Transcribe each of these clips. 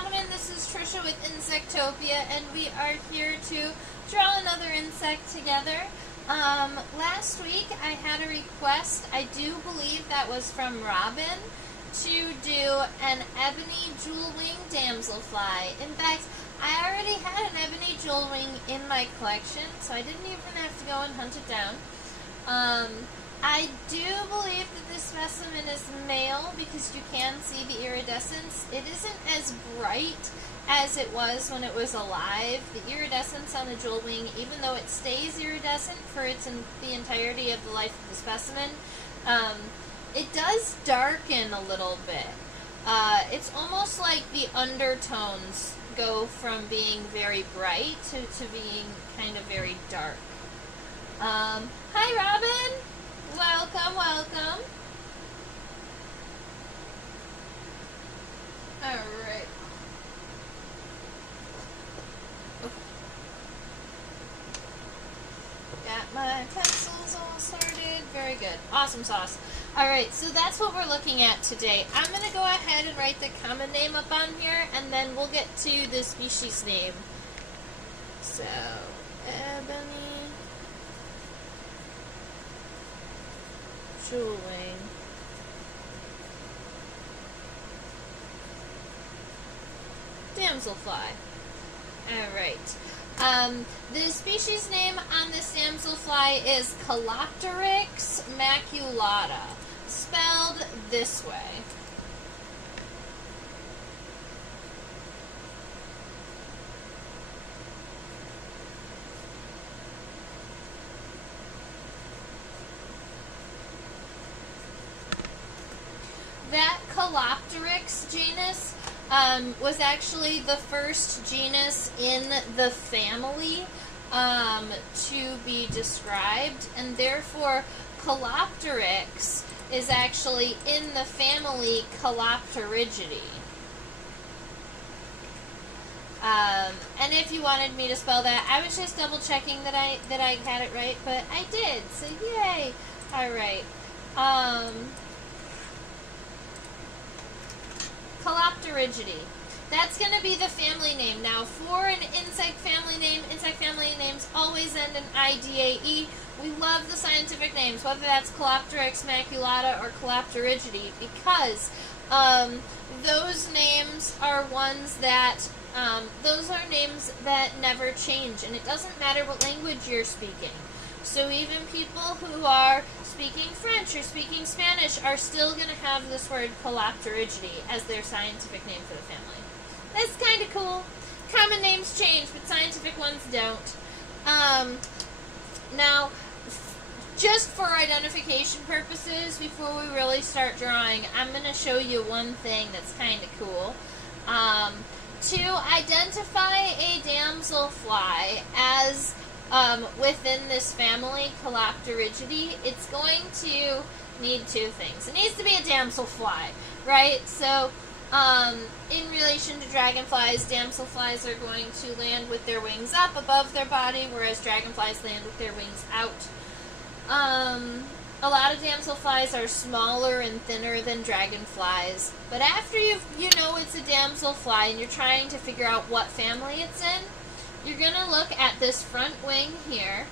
gentlemen, this is Trisha with Insectopia, and we are here to draw another insect together. Last week I had a request, I do believe that was from Robin, to do an Ebony Jewelwing Damselfly. In fact, I already had an Ebony Jewelwing in my collection, so I didn't even have to go and hunt it down. I do believe that this specimen is male because you can see the iridescence. It isn't as bright as it was when it was alive. The iridescence on the Jewelwing, even though it stays iridescent for the entirety of the life of the specimen, it does darken a little bit. It's almost like the undertones go from being very bright to being kind of very dark. Hi, Robin! Welcome, welcome. Alright. Got my pencils all started. Very good. Awesome sauce. Alright, so that's what we're looking at today. I'm going to go ahead and write the common name up on here, and then we'll get to the species name. So, Ebony Jewelwing. Damselfly. Alright. The species name on this damselfly is Calopteryx maculata, spelled this way. That Calopteryx genus was actually the first genus in the family to be described, and therefore Calopteryx is actually in the family Calopterigidae. And if you wanted me to spell that, I was just double checking that I had it right, but I did, so yay! Alright. Calopterigidae. That's going to be the family name. Now, for an insect family names always end in IDAE. We love the scientific names, whether that's Calopteryx maculata or Calopterigidae, because those names are ones that, those are names that never change, and it doesn't matter what language you're speaking. So even people who are speaking French or speaking Spanish are still going to have this word Calopterigidae as their scientific name for the family. That's kind of cool. Common names change, but scientific ones don't. Now, just for identification purposes, before we really start drawing, I'm going to show you one thing that's kind of cool. To identify a damselfly as within this family, Calopterigidae, it's going to need two things. It needs to be a damselfly, right? So, in relation to dragonflies, damselflies are going to land with their wings up above their body, whereas dragonflies land with their wings out. A lot of damselflies are smaller and thinner than dragonflies, but after you know it's a damselfly and you're trying to figure out what family it's in, you're going to look at this front wing here.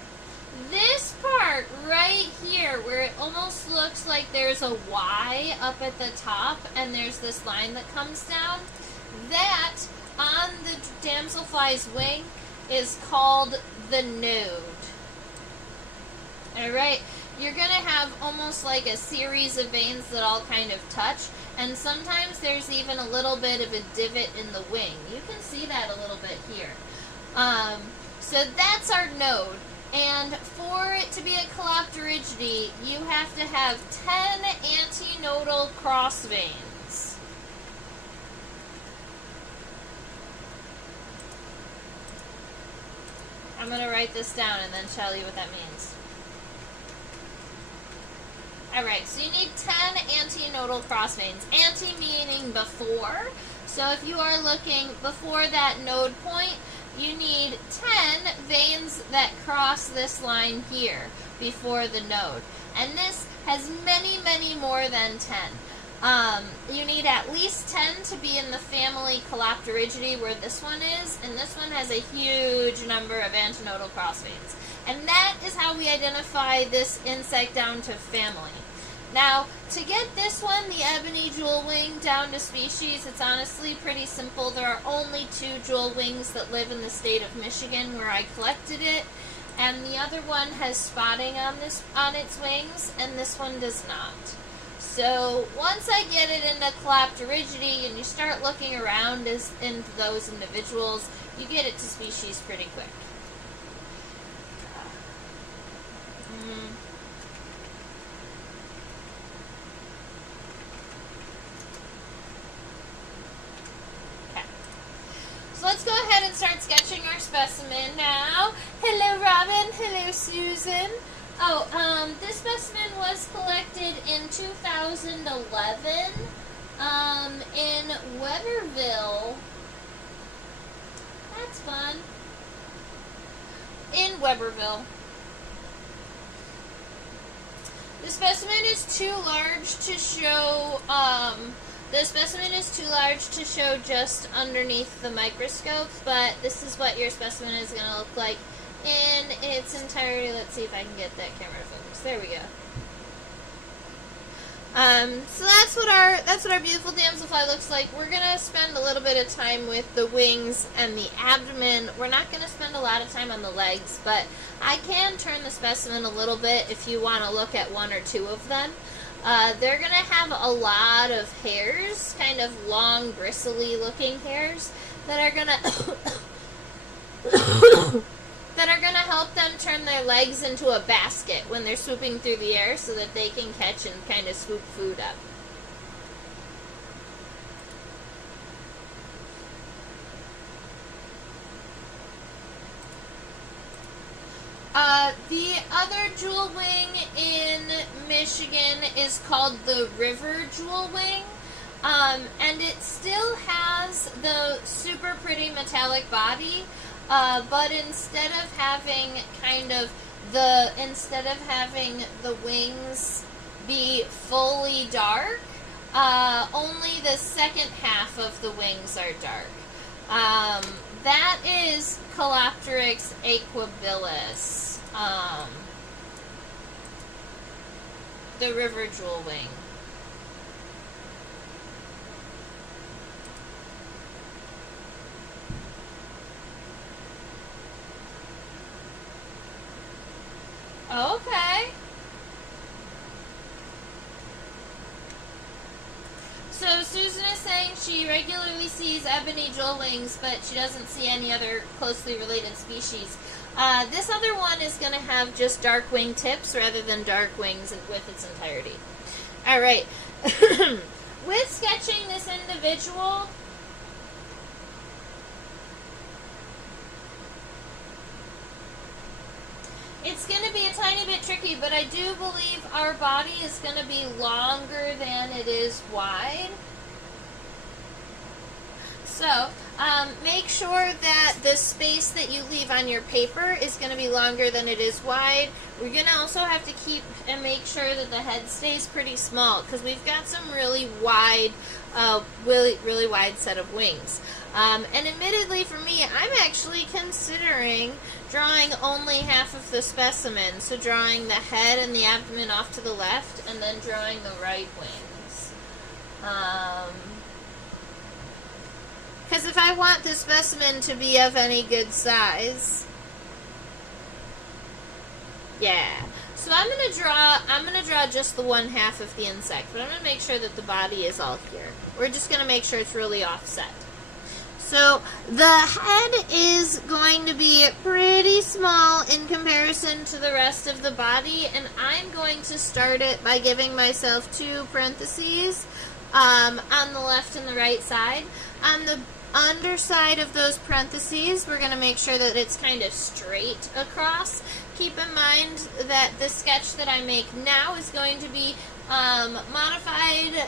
This part right here, where it almost looks like there's a Y up at the top and there's this line that comes down, that on the damselfly's wing is called the node. Alright, you're going to have almost like a series of veins that all kind of touch, and sometimes there's even a little bit of a divot in the wing. You can see that a little bit here. So that's our node, and for it to be a Calopterigidae, you have to have 10 antinodal cross veins. I'm going to write this down and then tell you what that means. Alright, so you need 10 antinodal cross veins. Anti meaning before, so if you are looking before that node point, you need 10 veins that cross this line here before the node. And this has many, many more than 10. You need at least 10 to be in the family Calopterygidae, where this one is, and this one has a huge number of antenodal crossveins. And that is how we identify this insect down to family. Now, to get this one, the Ebony Jewelwing, down to species, it's honestly pretty simple. There are only 2 Jewelwings that live in the state of Michigan where I collected it, and the other one has spotting on its wings, and this one does not. So once I get it into Calopterygidae and you start looking around into those individuals, you get it to species pretty quick. Okay. So let's go ahead and start sketching our specimen now. Hello, Robin. Hello, Susan. Oh, this specimen was collected in 2011 in Weberville. That's fun. In Weberville. The specimen is too large to show, just underneath the microscope, but this is what your specimen is going to look like in its entirety. Let's see if I can get that camera to focus. There we go. So that's what our beautiful damselfly looks like. We're gonna spend a little bit of time with the wings and the abdomen. We're not gonna spend a lot of time on the legs, but I can turn the specimen a little bit if you want to look at 1 or 2 of them. They're gonna have a lot of hairs, kind of long, bristly looking hairs that are gonna help them turn their legs into a basket when they're swooping through the air so that they can catch and kind of swoop food up. The other Jewelwing in Michigan is called the River Jewelwing. And it still has the super pretty metallic body, but instead of having the wings be fully dark, only the second half of the wings are dark. That is Calopteryx equabilis, the river jewelwing. Okay. So Susan is saying she regularly sees ebony jewelwings, but she doesn't see any other closely related species. This other one is going to have just dark wing tips rather than dark wings with its entirety. Alright. With sketching this individual, it's going to be a tiny bit tricky, but I do believe our body is going to be longer than it is wide. So, make sure that the space that you leave on your paper is going to be longer than it is wide. We're going to also have to keep and make sure that the head stays pretty small, because we've got some really wide, really wide set of wings. And admittedly for me, I'm actually considering drawing only half of the specimen. So drawing the head and the abdomen off to the left, and then drawing the right wings. Because if I want the specimen to be of any good size, yeah. So I'm gonna draw just the one half of the insect, but I'm gonna make sure that the body is all here. We're just gonna make sure it's really offset. So the head is going to be pretty small in comparison to the rest of the body, and I'm going to start it by giving myself 2 parentheses on the left and the right side. On the underside of those parentheses, we're going to make sure that it's kind of straight across. Keep in mind that the sketch that I make now is going to be modified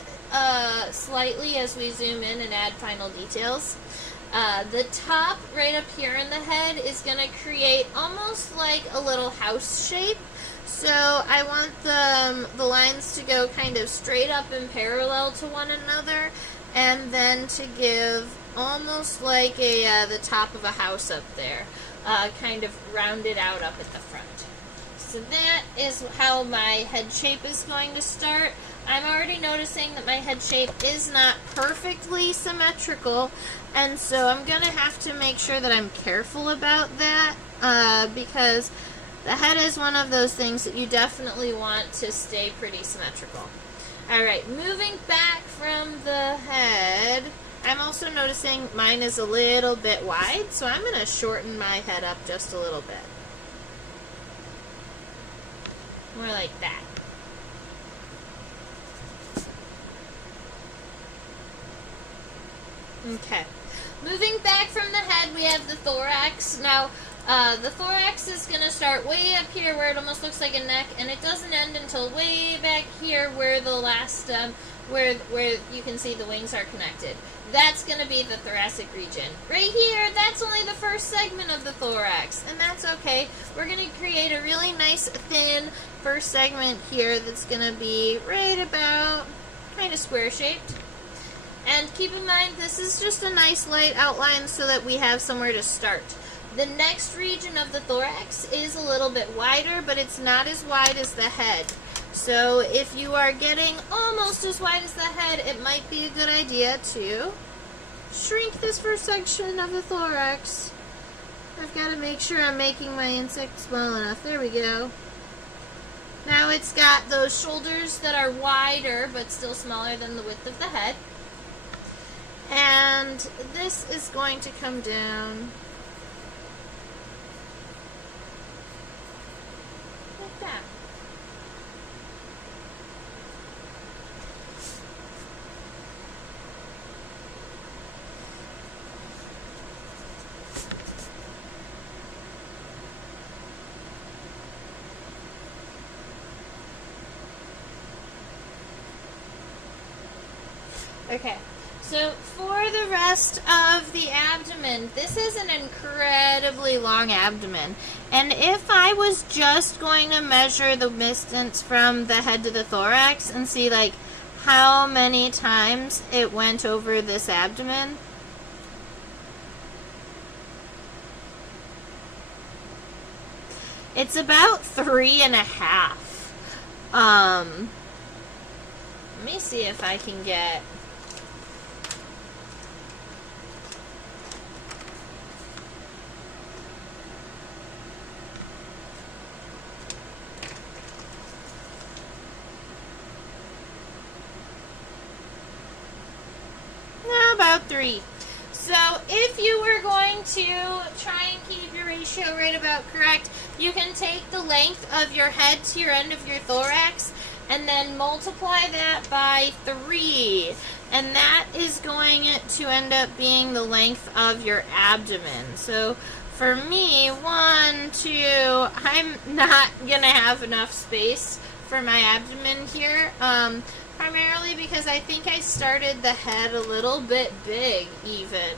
slightly as we zoom in and add final details. The top right up here in the head is going to create almost like a little house shape. So I want the lines to go kind of straight up and parallel to one another, and then to give almost like the top of a house up there, kind of rounded out up at the front. So that is how my head shape is going to start. I'm already noticing that my head shape is not perfectly symmetrical, and so I'm going to have to make sure that I'm careful about that, because the head is one of those things that you definitely want to stay pretty symmetrical. Alright, moving back from the head, I'm also noticing mine is a little bit wide, so I'm going to shorten my head up just a little bit. More like that. Okay. Moving back from the head, we have the thorax. Now, the thorax is going to start way up here where it almost looks like a neck, and it doesn't end until way back here where the last, where you can see the wings are connected. That's going to be the thoracic region. Right here, that's only the first segment of the thorax, and that's okay. We're going to create a really nice, thin first segment here that's going to be right about kind of square-shaped. And keep in mind, this is just a nice light outline so that we have somewhere to start. The next region of the thorax is a little bit wider, but it's not as wide as the head. So if you are getting almost as wide as the head, it might be a good idea to shrink this first section of the thorax. I've got to make sure I'm making my insect small enough. There we go. Now it's got those shoulders that are wider, but still smaller than the width of the head. And this is going to come down like that. Okay. So for the rest of the abdomen, this is an incredibly long abdomen. And if I was just going to measure the distance from the head to the thorax and see like how many times it went over this abdomen, it's about 3.5. Let me see if I can get... about 3. So if you were going to try and keep your ratio right about correct, you can take the length of your head to your end of your thorax and then multiply that by 3. And that is going to end up being the length of your abdomen. So for me, 1, 2, I'm not going to have enough space for my abdomen here. Primarily because I think I started the head a little bit big even.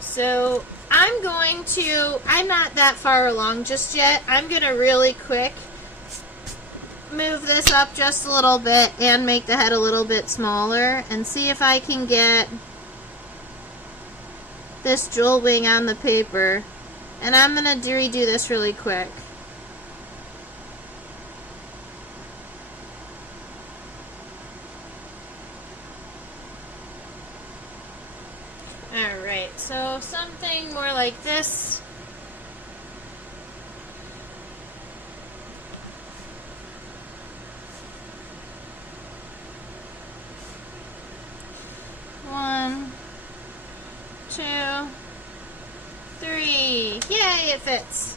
So I'm not that far along just yet. I'm going to really quick move this up just a little bit and make the head a little bit smaller and see if I can get this jewel wing on the paper. And I'm going to redo this really quick. Alright, so something more like this. One, 2, 3. Yay, it fits.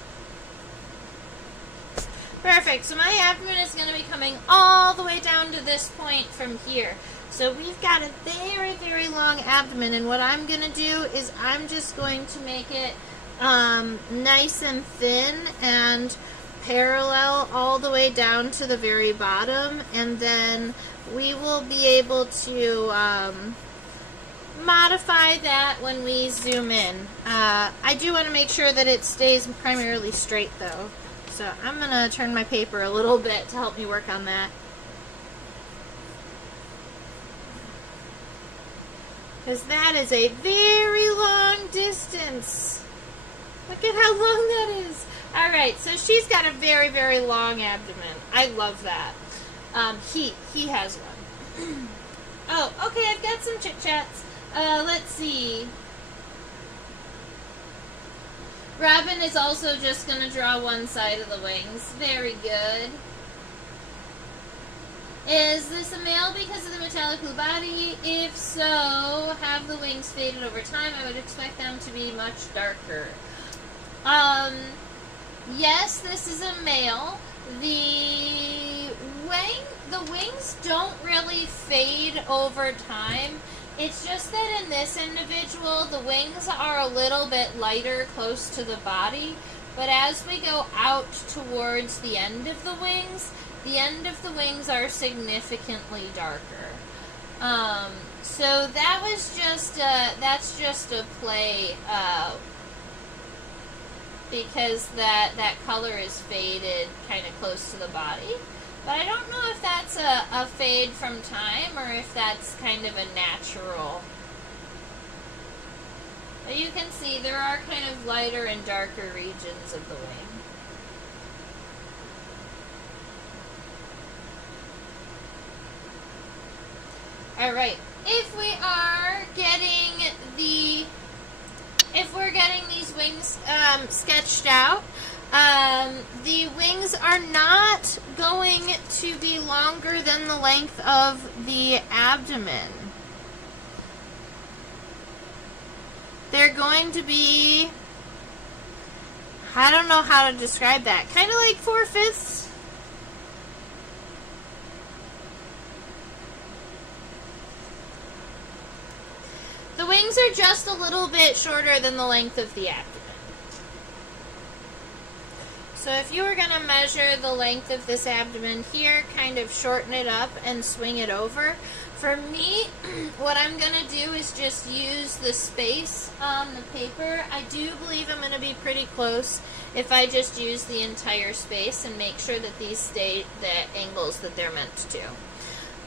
Perfect. So my abdomen is going to be coming all the way down to this point from here. So we've got a very, very long abdomen, and what I'm going to do is I'm just going to make it nice and thin and parallel all the way down to the very bottom, and then we will be able to modify that when we zoom in. I do want to make sure that it stays primarily straight though. So I'm going to turn my paper a little bit to help me work on that. Because that is a very long distance. Look at how long that is. Alright, so she's got a very, very long abdomen. I love that. He has one. Oh, okay, I've got some chit-chats. Let's see. Robin is also just going to draw one side of the wings. Very good. Is this a male because of the metallic blue body? If so, have the wings faded over time? I would expect them to be much darker. Yes, this is a male. The wings don't really fade over time. It's just that in this individual, the wings are a little bit lighter close to the body, but as we go out towards the end of the wings are significantly darker. So that was just that's just a play, because that color is faded kind of close to the body. But I don't know if that's a fade from time or if that's kind of a natural. But you can see there are kind of lighter and darker regions of the wing. Alright, if we're getting these wings sketched out, the wings are not going to be longer than the length of the abdomen. They're going to be, I don't know how to describe that, kind of like 4/5. The wings are just a little bit shorter than the length of the abdomen. So if you were going to measure the length of this abdomen here, kind of shorten it up and swing it over. For me, what I'm going to do is just use the space on the paper. I do believe I'm going to be pretty close if I just use the entire space and make sure that these stay the angles that they're meant to.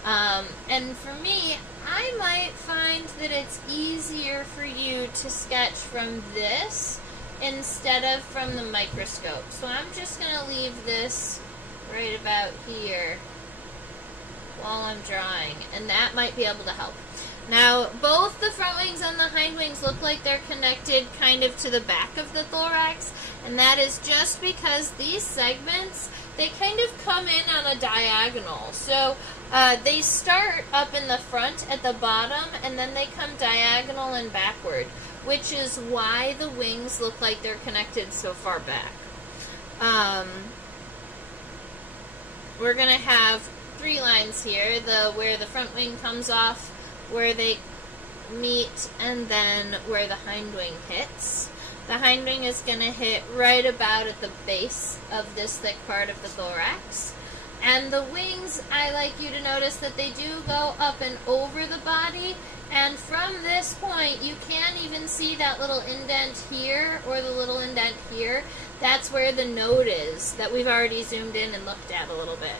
And for me, I might find that it's easier for you to sketch from this instead of from the microscope. So I'm just going to leave this right about here while I'm drawing, and that might be able to help. Now, both the front wings and the hind wings look like they're connected kind of to the back of the thorax, and that is just because these segments, they kind of come in on a diagonal. So they start up in the front at the bottom, and then they come diagonal and backward, which is why the wings look like they're connected so far back. We're going to have 3 lines here, where the front wing comes off, where they meet, and then where the hind wing hits. The hind wing is going to hit right about at the base of this thick part of the thorax. And the wings, I like you to notice that they do go up and over the body, and from this point you can't even see that little indent here or the little indent here. That's where the node is that we've already zoomed in and looked at a little bit.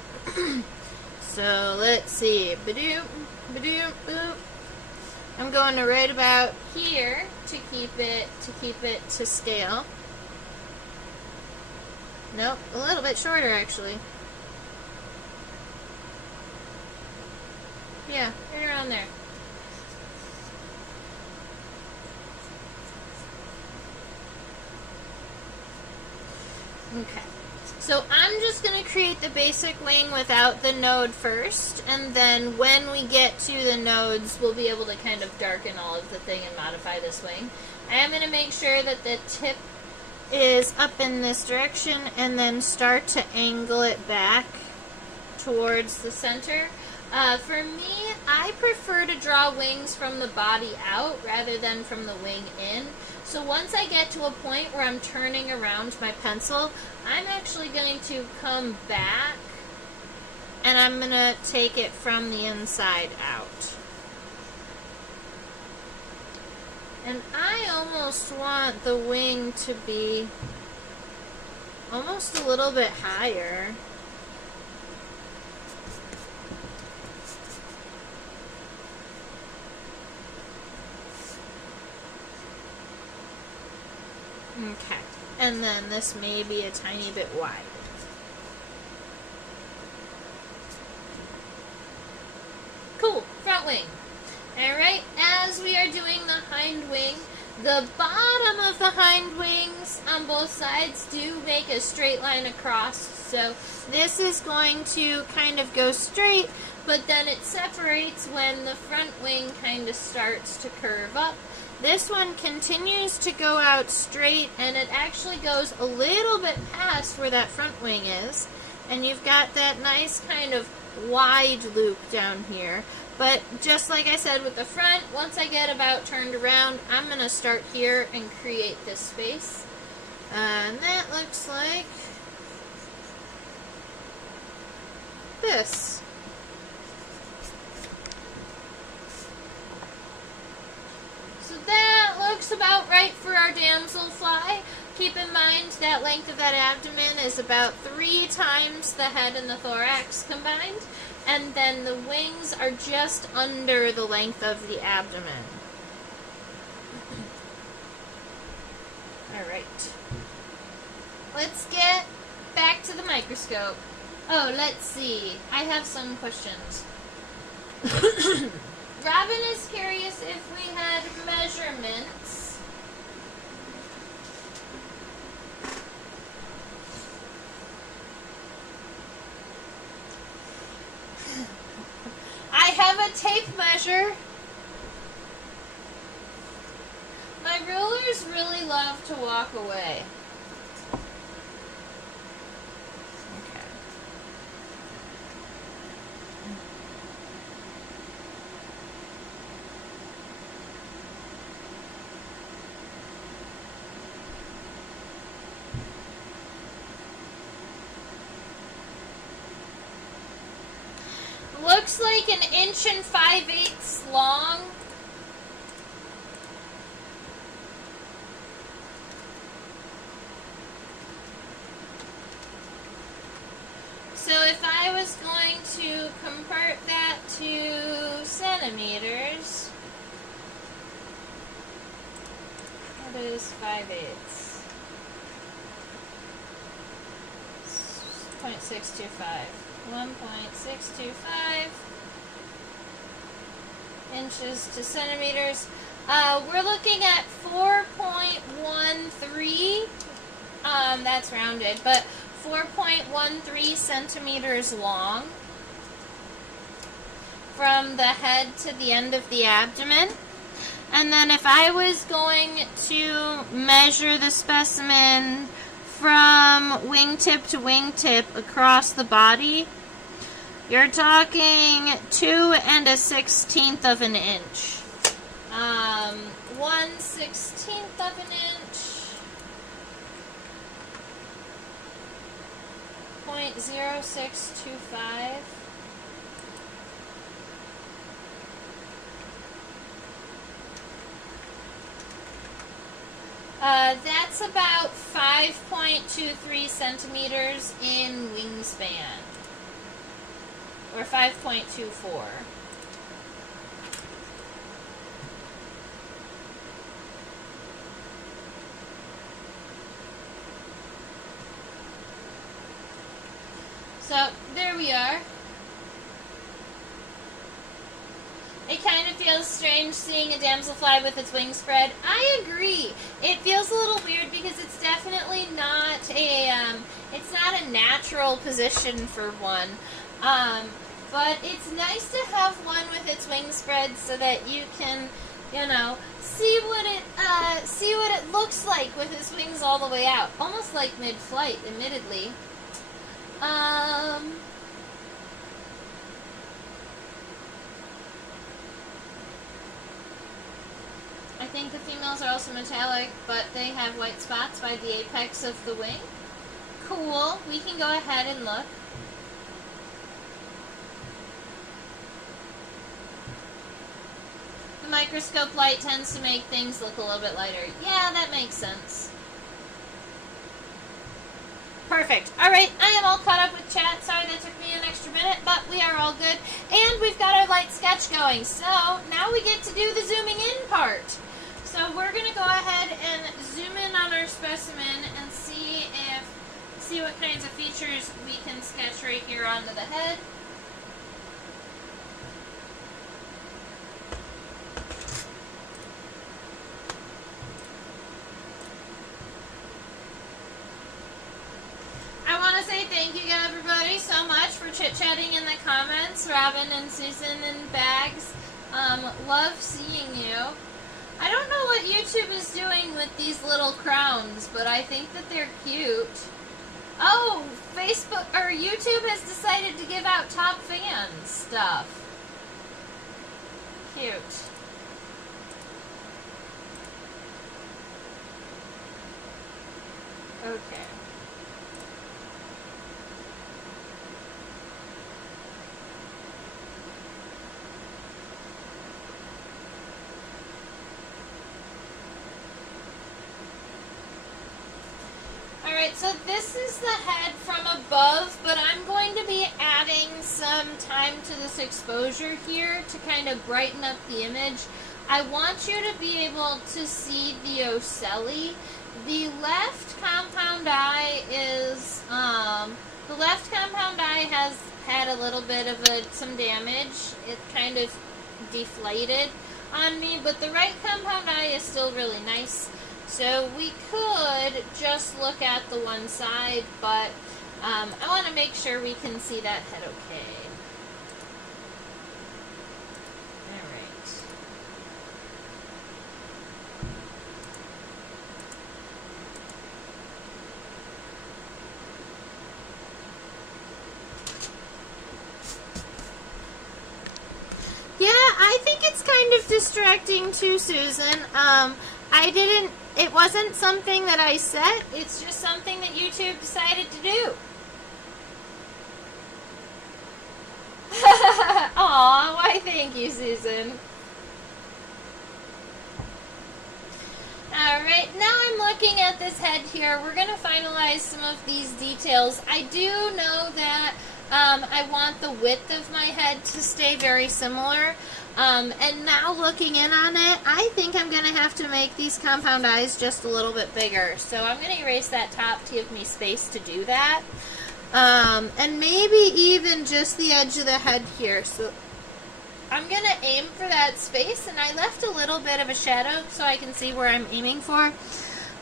So let's see. Ba-doop, ba-doop, boop. I'm going to right about here to keep it to scale. Nope, a little bit shorter actually. Yeah, right around there. Okay. So I'm just going to create the basic wing without the node first, and then when we get to the nodes, we'll be able to kind of darken all of the thing and modify this wing. I am going to make sure that the tip is up in this direction, and then start to angle it back towards the center. For me, I prefer to draw wings from the body out rather than from the wing in. So once I get to a point where I'm turning around my pencil, I'm actually going to come back and I'm going to take it from the inside out. And I almost want the wing to be almost a little bit higher. Okay, and then this may be a tiny bit wide. Cool, front wing. Alright, as we are doing the hind wing, the bottom of the hind wings on both sides do make a straight line across. So this is going to kind of go straight, but then it separates when the front wing kind of starts to curve up. This one continues to go out straight, and it actually goes a little bit past where that front wing is. And you've got that nice kind of wide loop down here. But just like I said with the front, once I get about turned around, I'm going to start here and create this space. And that looks like this. So that looks about right for our damselfly. Keep in mind that length of that abdomen is about 3 times the head and the thorax combined. And then the wings are just under the length of the abdomen. Alright. Let's get back to the microscope. Oh, let's see. I have some questions. Robin is curious if we had measurements. I have a tape measure. My rulers really love to walk away. Okay. Looks like 1 inch and 5/8 long. So if I was going to convert that to centimeters, what is 5/8? 0.625. 1.625 inches to centimeters. We're looking at 4.13. That's rounded, but 4.13 centimeters long from the head to the end of the abdomen. And then if I was going to measure the specimen from wingtip to wingtip across the body, you're talking 2 1/16 of an inch. 1/16 of an inch. 0.0625. That's about 5.23 centimeters in wingspan, or 5.24. So there we are. It kind of feels strange seeing a damselfly with its wings spread. I agree. It feels a little weird because it's definitely not it's not a natural position for one. But it's nice to have one with its wings spread so that you can, see what it looks like with its wings all the way out. Almost like mid-flight, admittedly. I think the females are also metallic, but they have white spots by the apex of the wing. Cool. We can go ahead and look. The microscope light tends to make things look a little bit lighter. Yeah, that makes sense. Perfect. All right, I am all caught up with chat. Sorry that took me an extra minute, but we are all good. And we've got our light sketch going. So now we get to do the zooming in part. So we're going to go ahead and zoom in on our specimen and see what kinds of features we can sketch right here onto the head. I want to say thank you everybody so much for chit-chatting in the comments. Robin and Susan and Bags. Love seeing you. I don't know what YouTube is doing with these little crowns, but I think that they're cute. Oh, Facebook or YouTube has decided to give out top fan stuff. Cute. Okay. Alright, so this is the head from above, but I'm going to be adding some time to this exposure here to kind of brighten up the image. I want you to be able to see the ocelli. The left compound eye is, has had a little bit of some damage. It kind of deflated on me, but the right compound eye is still really nice. So we could just look at the one side, but I want to make sure we can see that head okay. Alright. Yeah, I think it's kind of distracting too, Susan. It wasn't something that I set, it's just something that YouTube decided to do. Aw, why thank you, Susan. Alright, now I'm looking at this head here. We're going to finalize some of these details. I do know that I want the width of my head to stay very similar. And now looking in on it, I think I'm going to have to make these compound eyes just a little bit bigger. So I'm going to erase that top to give me space to do that. And maybe even just the edge of the head here. So I'm going to aim for that space, and I left a little bit of a shadow so I can see where I'm aiming for.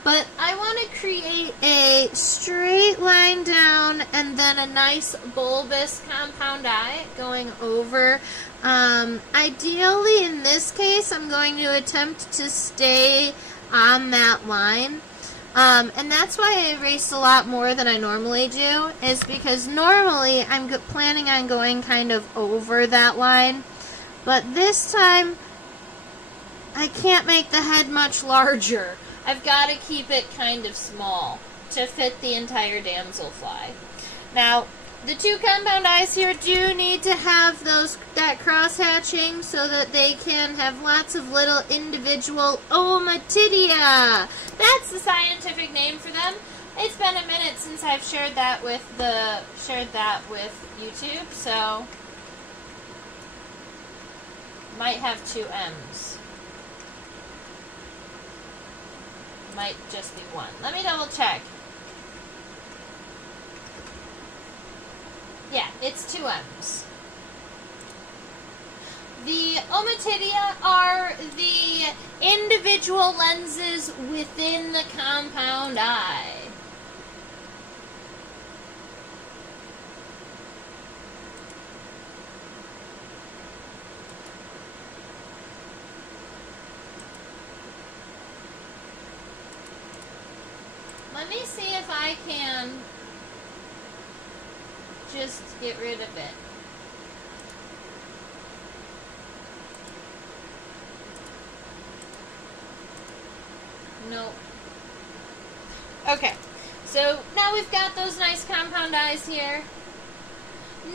But I want to create a straight line down and then a nice bulbous compound eye going over. Ideally, in this case, I'm going to attempt to stay on that line. And that's why I erased a lot more than I normally do, is because normally I'm planning on going kind of over that line. But this time, I can't make the head much larger. I've got to keep it kind of small to fit the entire Damselfly. Now, the two compound eyes here do need to have that cross-hatching so that they can have lots of little individual ommatidia. That's the scientific name for them. It's been a minute since I've shared that with YouTube, so might have two M's. Might just be one. Let me double check. Yeah, it's two M's. The ommatidia are the individual lenses within the compound eye. Let me see if I can just get rid of it. Nope. Okay, so now we've got those nice compound eyes here.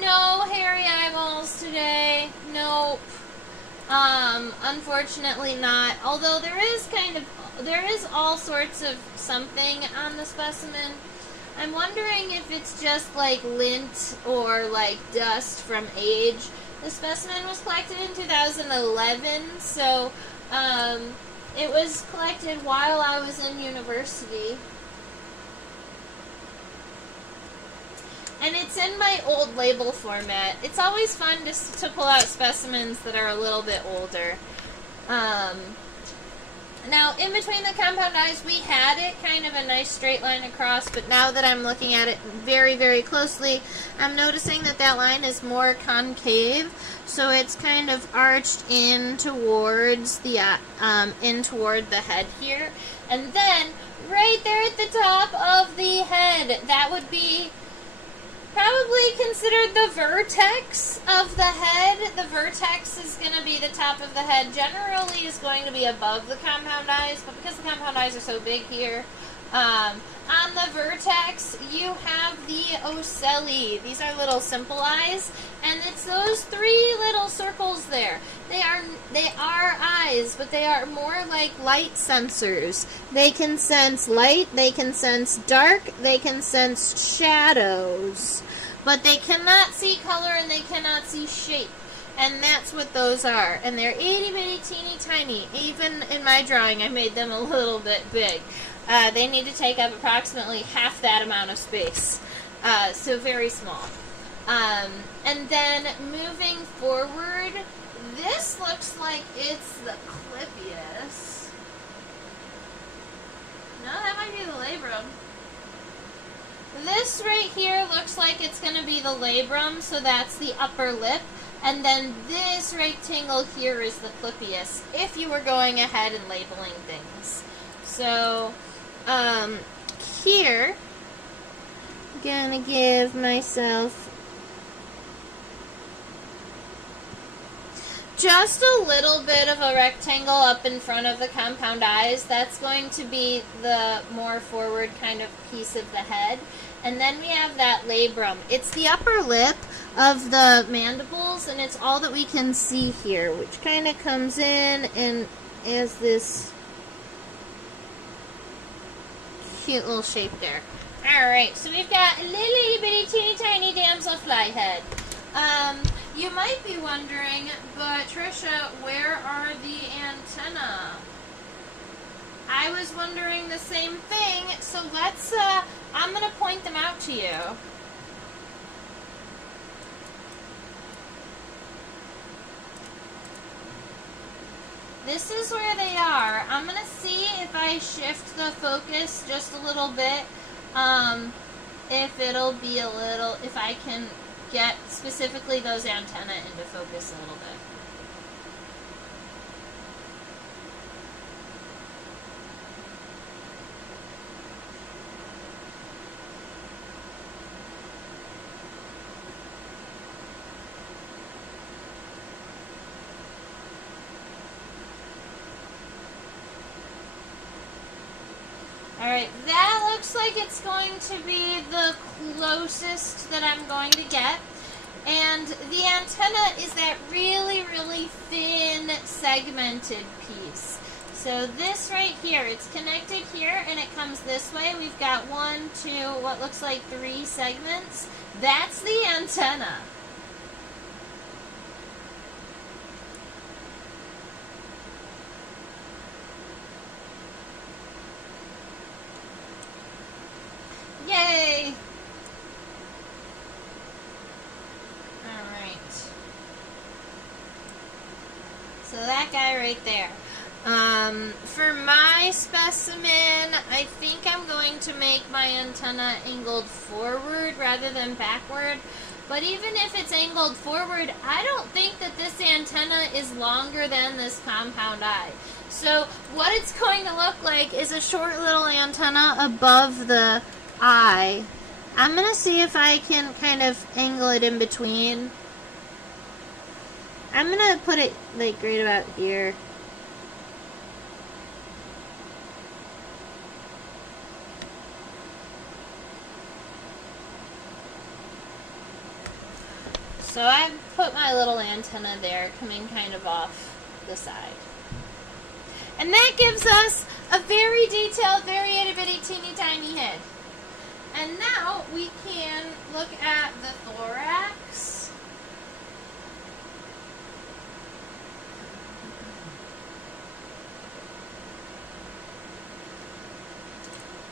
No hairy eyeballs today. Nope. Unfortunately not. Although there is all sorts of something on the specimen. I'm wondering if it's just like lint or like dust from age. The specimen was collected in 2011, so it was collected while I was in university. And it's in my old label format. It's always fun to pull out specimens that are a little bit older. Now, in between the compound eyes, we had it kind of a nice straight line across, but now that I'm looking at it very, very closely, I'm noticing that that line is more concave, so it's kind of arched in towards the toward the head here. And then, right there at the top of the head, that would be probably considered the vertex of the head. The vertex is going to be the top of the head. Generally is going to be above the compound eyes, but because the compound eyes are so big here, on the vertex you have the ocelli. These are little simple eyes, and it's those three little circles there. They are eyes, but they are more like light sensors. They can sense light, they can sense dark, they can sense shadows, but they cannot see color and they cannot see shape. And that's what those are. And they're itty bitty teeny tiny. Even in my drawing I made them a little bit big. They need to take up approximately half that amount of space. So very small. And then moving forward, this looks like it's the clippius. No, that might be the labrum. This right here looks like it's going to be the labrum, so that's the upper lip. And then this rectangle here is the clippius, if you were going ahead and labeling things. So, here, I'm going to give myself just a little bit of a rectangle up in front of the compound eyes. That's going to be the more forward kind of piece of the head. And then we have that labrum. It's the upper lip of the mandibles, and it's all that we can see here, which kind of comes in and has this cute little shape there. Alright, so we've got a little bitty teeny tiny damselfly head. You might be wondering, but Trisha, where are the antennae? I was wondering the same thing, so let's, I'm going to point them out to you. This is where they are. I'm going to see if I shift the focus just a little bit, if it'll be a little, if I can get specifically those antennae into focus a little bit. Alright, that looks like it's going to be the closest that I'm going to get. And the antenna is that really, really thin segmented piece. So this right here, it's connected here and it comes this way. We've got 1, 2, what looks like 3 segments. That's the antenna. Yay! Alright. So that guy right there. For my specimen, I think I'm going to make my antenna angled forward rather than backward. But even if it's angled forward, I don't think that this antenna is longer than this compound eye. So what it's going to look like is a short little antenna above the eye. I'm going to see if I can kind of angle it in between. I'm going to put it like right about here. So I put my little antenna there, coming kind of off the side. And that gives us a very detailed, very itty-bitty, teeny-tiny head. And now we can look at the thorax.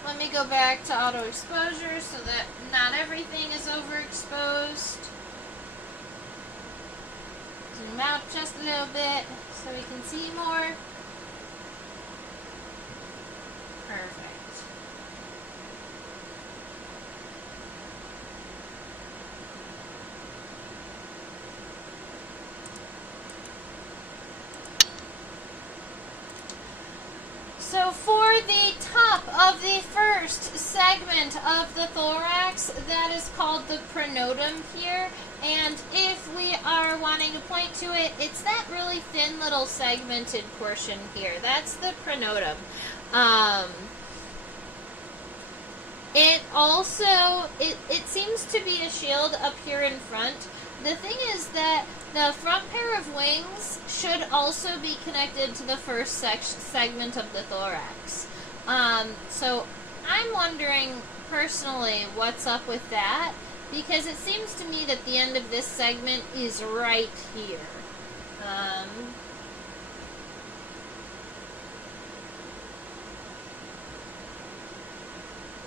Let me go back to auto exposure so that not everything is overexposed. Zoom out just a little bit so we can see more. Perfect. So for the top of the first segment of the thorax, that is called the pronotum here. And if we are wanting to point to it, it's that really thin little segmented portion here. That's the pronotum. It also, it seems to be a shield up here in front. The thing is that the front pair of wings should also be connected to the first segment of the thorax. So I'm wondering personally what's up with that, because it seems to me that the end of this segment is right here.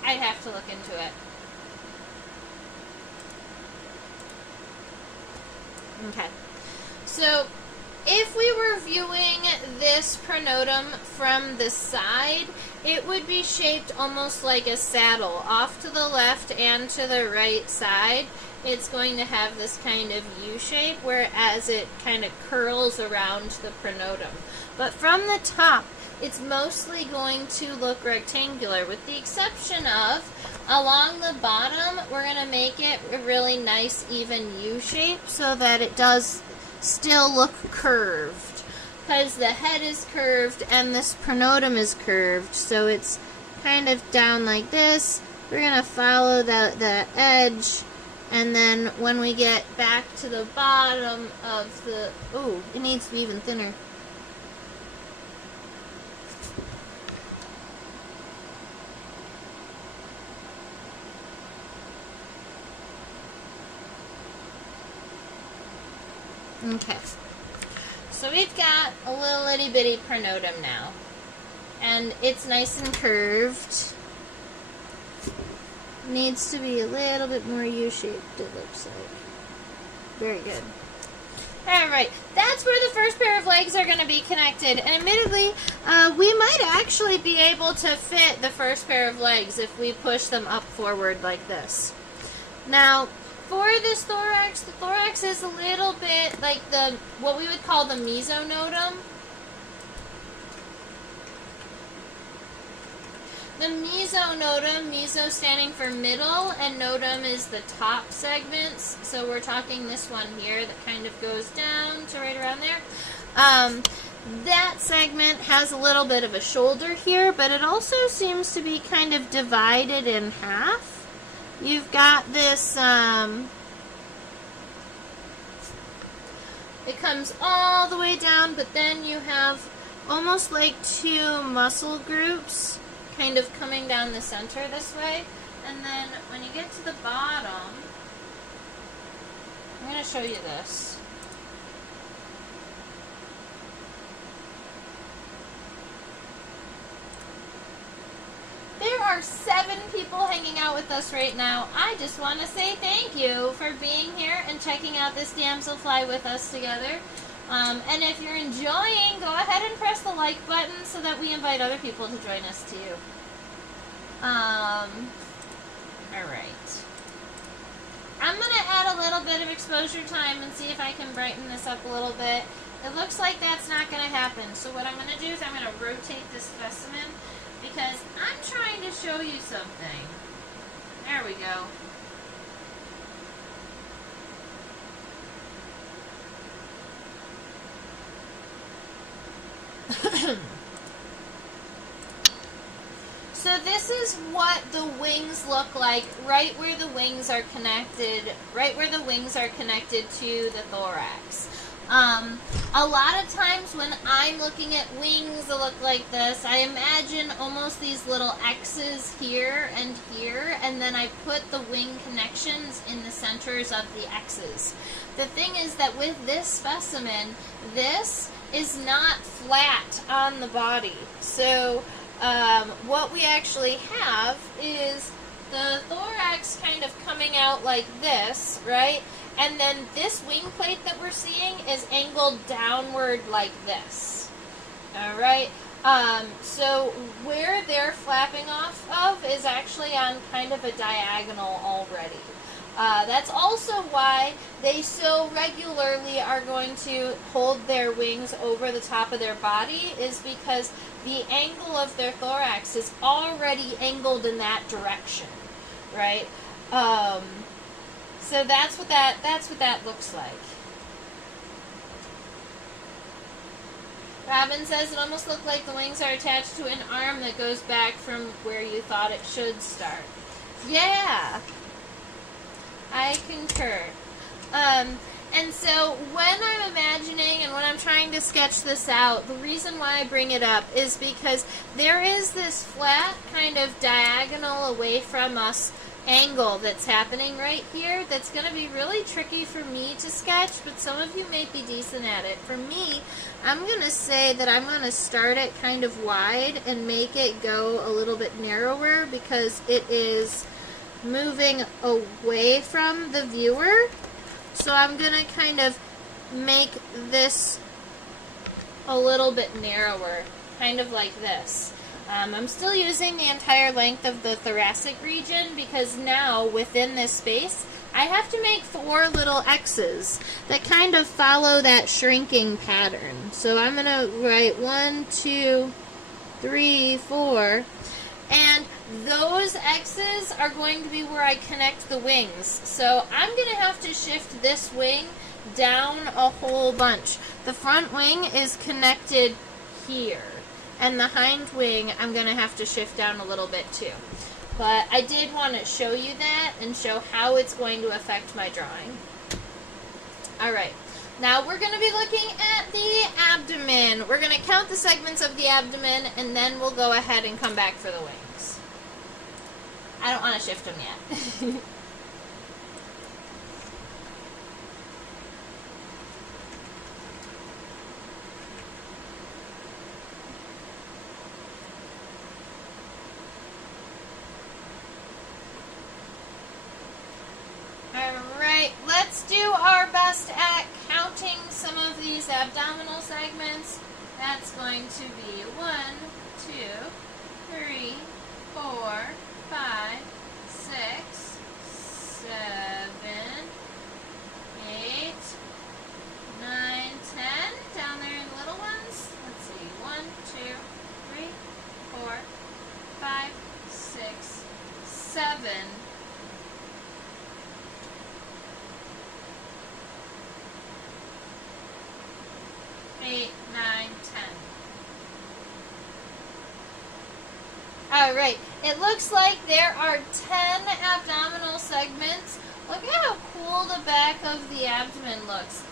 I'd have to look into it. Okay. So if we were viewing this pronotum from the side, it would be shaped almost like a saddle. Off to the left and to the right side, it's going to have this kind of U shape, whereas it kind of curls around the pronotum. But from the top, it's mostly going to look rectangular, with the exception of along the bottom, we're going to make it a really nice even U shape so that it does still look curved, because the head is curved and this pronotum is curved, so it's kind of down like this. We're going to follow that edge, and then when we get back to the bottom of the, oh, it needs to be even thinner. Okay, so we've got a little itty bitty pronotum now, and it's nice and curved. Needs to be a little bit more U-shaped, it looks like. Very good. Alright, that's where the first pair of legs are going to be connected, and admittedly, we might actually be able to fit the first pair of legs if we push them up forward like this. Now, for this thorax, the thorax is a little bit like what we would call the mesonotum. The mesonotum, meso standing for middle, and notum is the top segments. So we're talking this one here that kind of goes down to right around there. That segment has a little bit of a shoulder here, but it also seems to be kind of divided in half. You've got this, it comes all the way down, but then you have almost like two muscle groups kind of coming down the center this way. And then when you get to the bottom, I'm going to show you this. There are 7 people hanging out with us right now. I just want to say thank you for being here and checking out this Damselfly with us together. And if you're enjoying, go ahead and press the like button so that we invite other people to join us too. Alright. I'm going to add a little bit of exposure time and see if I can brighten this up a little bit. It looks like that's not going to happen. So what I'm going to do is I'm going to rotate this specimen, because I'm trying to show you something. There we go. So this is what the wings look like right where the wings are connected, to the thorax. A lot of times when I'm looking at wings that look like this, I imagine almost these little X's here, and then I put the wing connections in the centers of the X's. The thing is that with this specimen, this is not flat on the body. So what we actually have is the thorax kind of coming out like this, right? And then this wing plate that we're seeing is angled downward like this. Alright? So where they're flapping off of is actually on kind of a diagonal already. That's also why they so regularly are going to hold their wings over the top of their body, is because the angle of their thorax is already angled in that direction, right? So that's what that looks like. Robin says it almost looked like the wings are attached to an arm that goes back from where you thought it should start. Yeah, I concur. And so when I'm imagining and when I'm trying to sketch this out, the reason why I bring it up is because there is this flat kind of diagonal away from us angle that's happening right here that's going to be really tricky for me to sketch, but some of you may be decent at it. For me, I'm going to say that I'm going to start it kind of wide and make it go a little bit narrower because it is moving away from the viewer. So I'm going to kind of make this a little bit narrower, kind of like this. I'm still using the entire length of the thoracic region because now within this space I have to make 4 little X's that kind of follow that shrinking pattern. So I'm going to write 1, 2, 3, 4, and those X's are going to be where I connect the wings. So I'm going to have to shift this wing down a whole bunch. The front wing is connected here. And the hind wing, I'm going to have to shift down a little bit too. But I did want to show you that and show how it's going to affect my drawing. Alright, now we're going to be looking at the abdomen. We're going to count the segments of the abdomen and then we'll go ahead and come back for the wings. I don't want to shift them yet. Alright, let's do our best at counting some of these abdominal segments. That's going to be 1, 2, 3, 4, 5, 6, 7, 8, 9, 10. Down there in the little ones. Let's see. 1, 2, 3, 4, 5, 6, 7. 8, 9, 10. Alright, it looks like there are 10 abdominal segments. Look at how cool the back of the abdomen looks.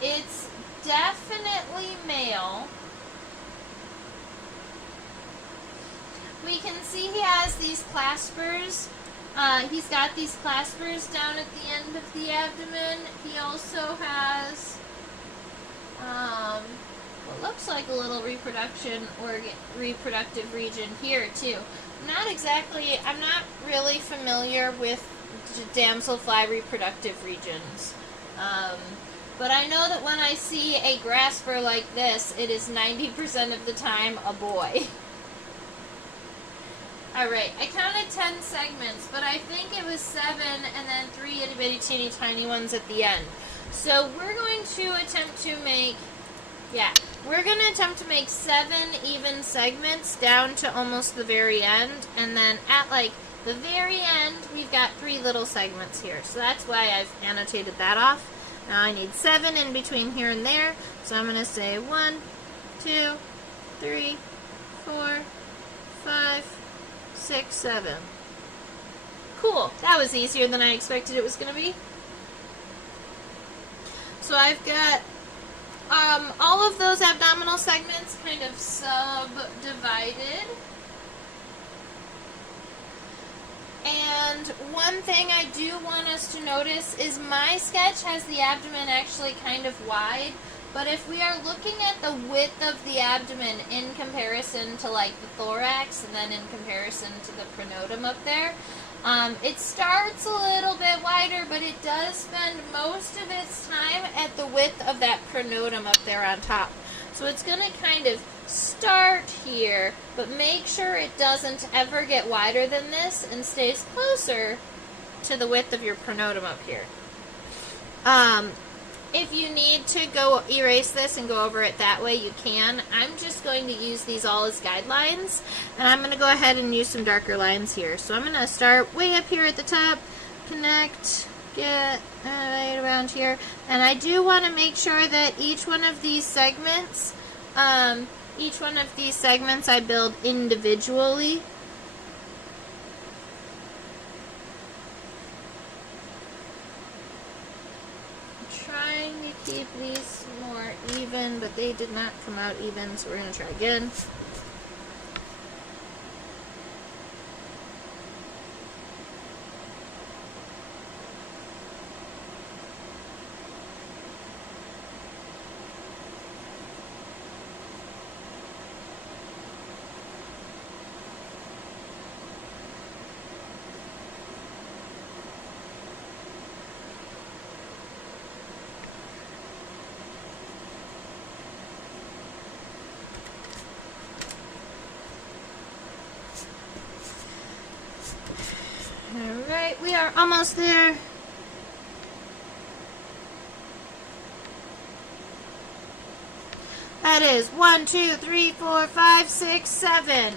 It's definitely male. We can see he has these claspers. He's got these claspers down at the end of the abdomen. He also has what looks like a little reproductive region here too. I'm not really familiar with damselfly reproductive regions. But I know that when I see a grasper like this, it is 90% of the time a boy. Alright, I counted 10 segments, but I think it was 7 and then 3 itty bitty teeny tiny ones at the end. So we're going to attempt to make, we're going to attempt to make 7 even segments down to almost the very end, and then at like the very end, we've got 3 little segments here. So that's why I've annotated that off. Now I need 7 in between here and there, so I'm going to say 1, 2, 3, 4, 5, 6, 7. Cool, that was easier than I expected it was going to be. So I've got all of those abdominal segments kind of subdivided. And one thing I do want us to notice is my sketch has the abdomen actually kind of wide, but if we are looking at the width of the abdomen in comparison to like the thorax and then in comparison to the pronotum up there, it starts a little bit wider, but it does spend most of its time at the width of that pronotum up there on top. So it's going to kind of start here, but make sure it doesn't ever get wider than this and stays closer to the width of your pronotum up here. If you need to go erase this and go over it that way, you can. I'm just going to use these all as guidelines, and I'm going to go ahead and use some darker lines here. So I'm going to start way up here at the top, connect, get right around here, and I do want to make sure that each one of these segments I build individually. Keep these more even, but they did not come out even, so we're going to try again. Alright, we are almost there. That is 1, 2, 3, 4, 5, 6, 7.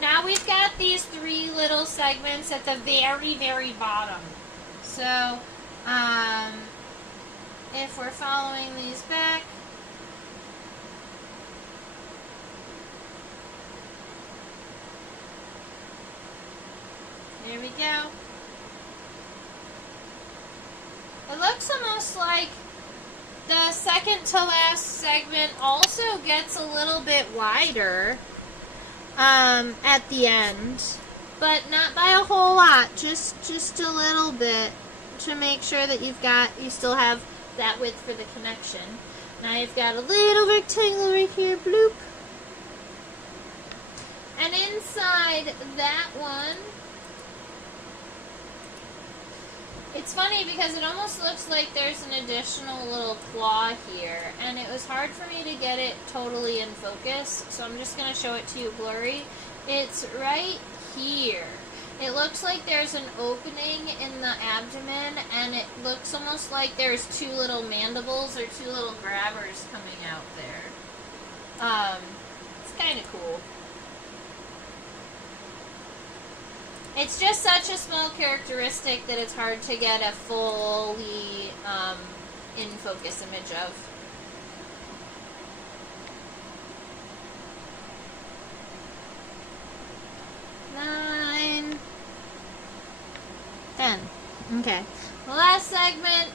Now we've got these 3 little segments at the very, very bottom. So, if we're following these back, there we go. It looks almost like the second to last segment also gets a little bit wider at the end, but not by a whole lot, just a little bit to make sure that you still have that width for the connection. Now you've got a little rectangle right here, bloop. And inside that one, it's funny because it almost looks like there's an additional little claw here, and it was hard for me to get it totally in focus, so I'm just going to show it to you blurry. It's right here. It looks like there's an opening in the abdomen, and it looks almost like there's 2 little mandibles or 2 little grabbers coming out there. It's kind of cool. It's just such a small characteristic that it's hard to get a fully in focus image of. Nine, 10. Okay. The last segment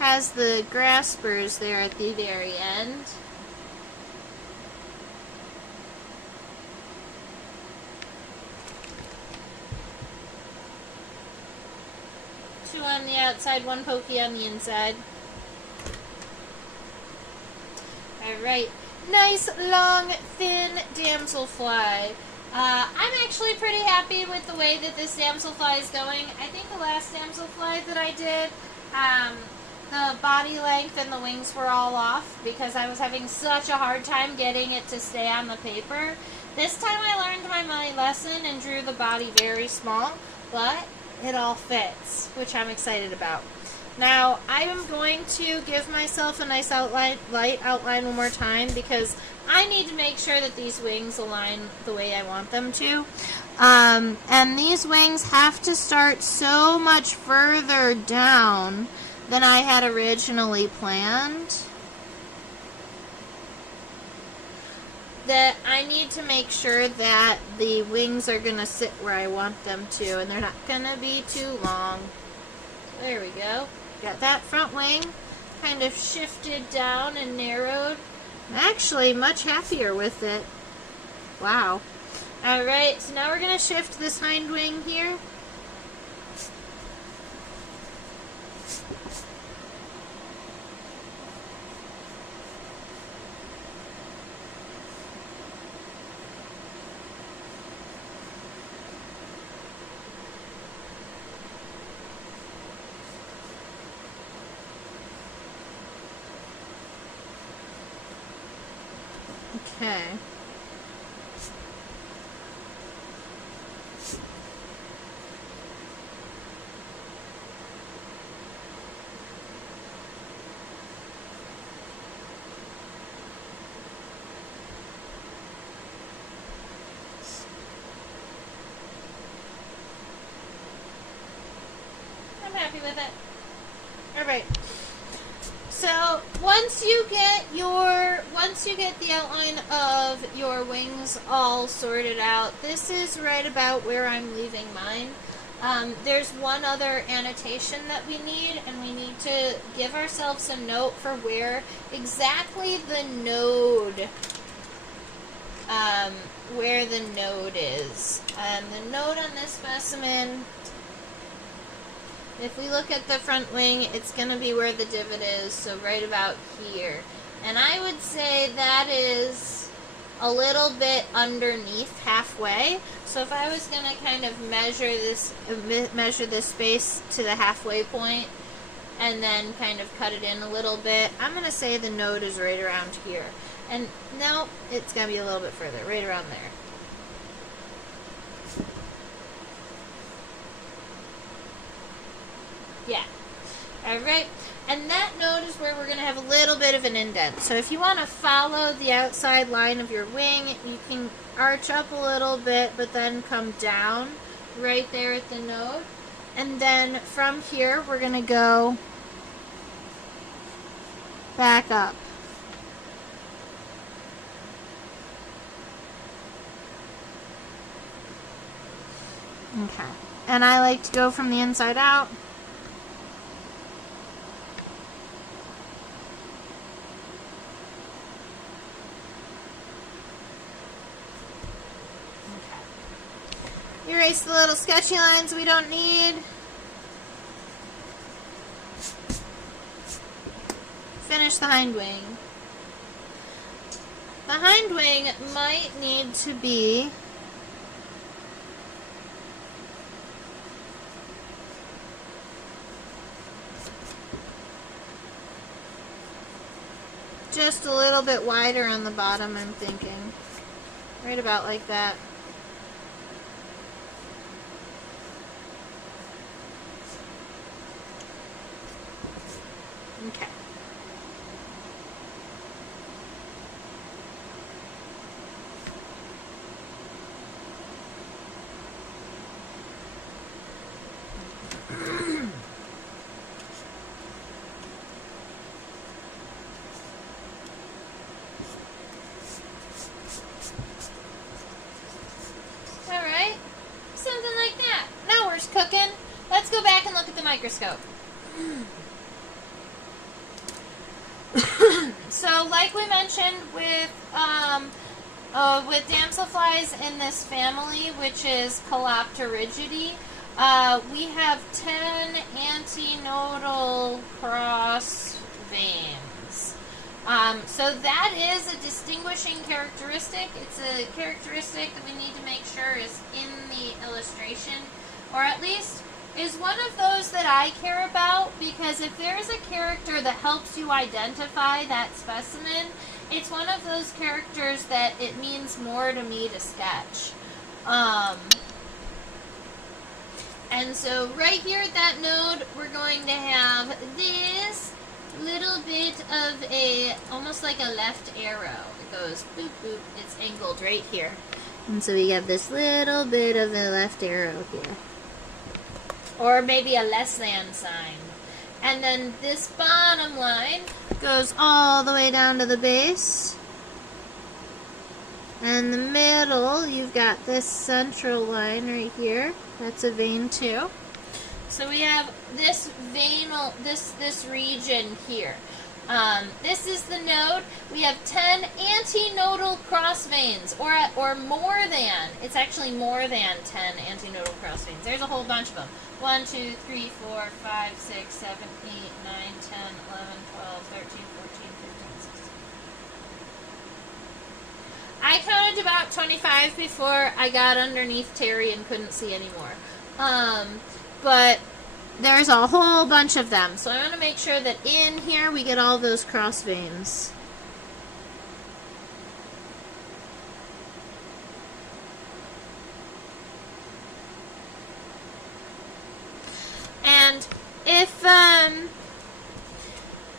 has the graspers there at the very end. Two on the outside, 1 pokey on the inside. Alright. Nice, long, thin damselfly. I'm actually pretty happy with the way that this damselfly is going. I think the last damselfly that I did, the body length and the wings were all off because I was having such a hard time getting it to stay on the paper. This time I learned my lesson and drew the body very small, but it all fits, which I'm excited about. Now, I am going to give myself a nice light outline one more time because I need to make sure that these wings align the way I want them to. And these wings have to start so much further down than I had originally planned that I need to make sure that the wings are going to sit where I want them to, and they're not going to be too long. There we go. Got that front wing kind of shifted down and narrowed. I'm actually much happier with it. Wow. Alright, so now we're going to shift this hind wing here. Okay. I'm happy with it. All right. So once you get the outline of your wings all sorted out, this is right about where I'm leaving mine. There's one other annotation that we need, and we need to give ourselves a note for where exactly the node, is. The node on this specimen, if we look at the front wing, it's going to be where the divot is, so right about here. And I would say that is a little bit underneath halfway. So if I was going to kind of measure this space to the halfway point and then kind of cut it in a little bit, I'm going to say the node is right around here. And no, it's going to be a little bit further, right around there. Yeah. Alright. And that node is where we're going to have a little bit of an indent. So if you want to follow the outside line of your wing, you can arch up a little bit, but then come down right there at the node. And then from here, we're going to go back up. Okay. And I like to go from the inside out. Erase the little sketchy lines we don't need. Finish the hind wing. The hind wing might need to be just a little bit wider on the bottom, I'm thinking. Right about like that. Okay. All right. Something like that. Now we're cooking. Let's go back and look at the microscope. So, like we mentioned with damselflies in this family, which is Calopterygidae, we have 10 antinodal cross veins. So that is a distinguishing characteristic. It's a characteristic that we need to make sure is in the illustration, or at least is one of those that I care about, because if there's a character that helps you identify that specimen, it's one of those characters that it means more to me to sketch. And so right here at that node, we're going to have this little bit of a, almost like a left arrow. It goes boop, boop. It's angled right here. And so we have this little bit of a left arrow here. Or maybe a less than sign. And then this bottom line goes all the way down to the base. And in the middle, you've got this central line right here. That's a vein too. So we have this veinal, this region here. This is the node. We have 10 antinodal cross veins, or more than. It's actually more than 10 antinodal cross veins. There's a whole bunch of them. 1, 2, 3, 4, 5, 6, 7, 8, 9, 10, 11, 12, 13, 14, 15, 16. I counted about 25 before I got underneath Terry and couldn't see anymore. But there's a whole bunch of them. So I want to make sure that in here we get all those cross veins. And if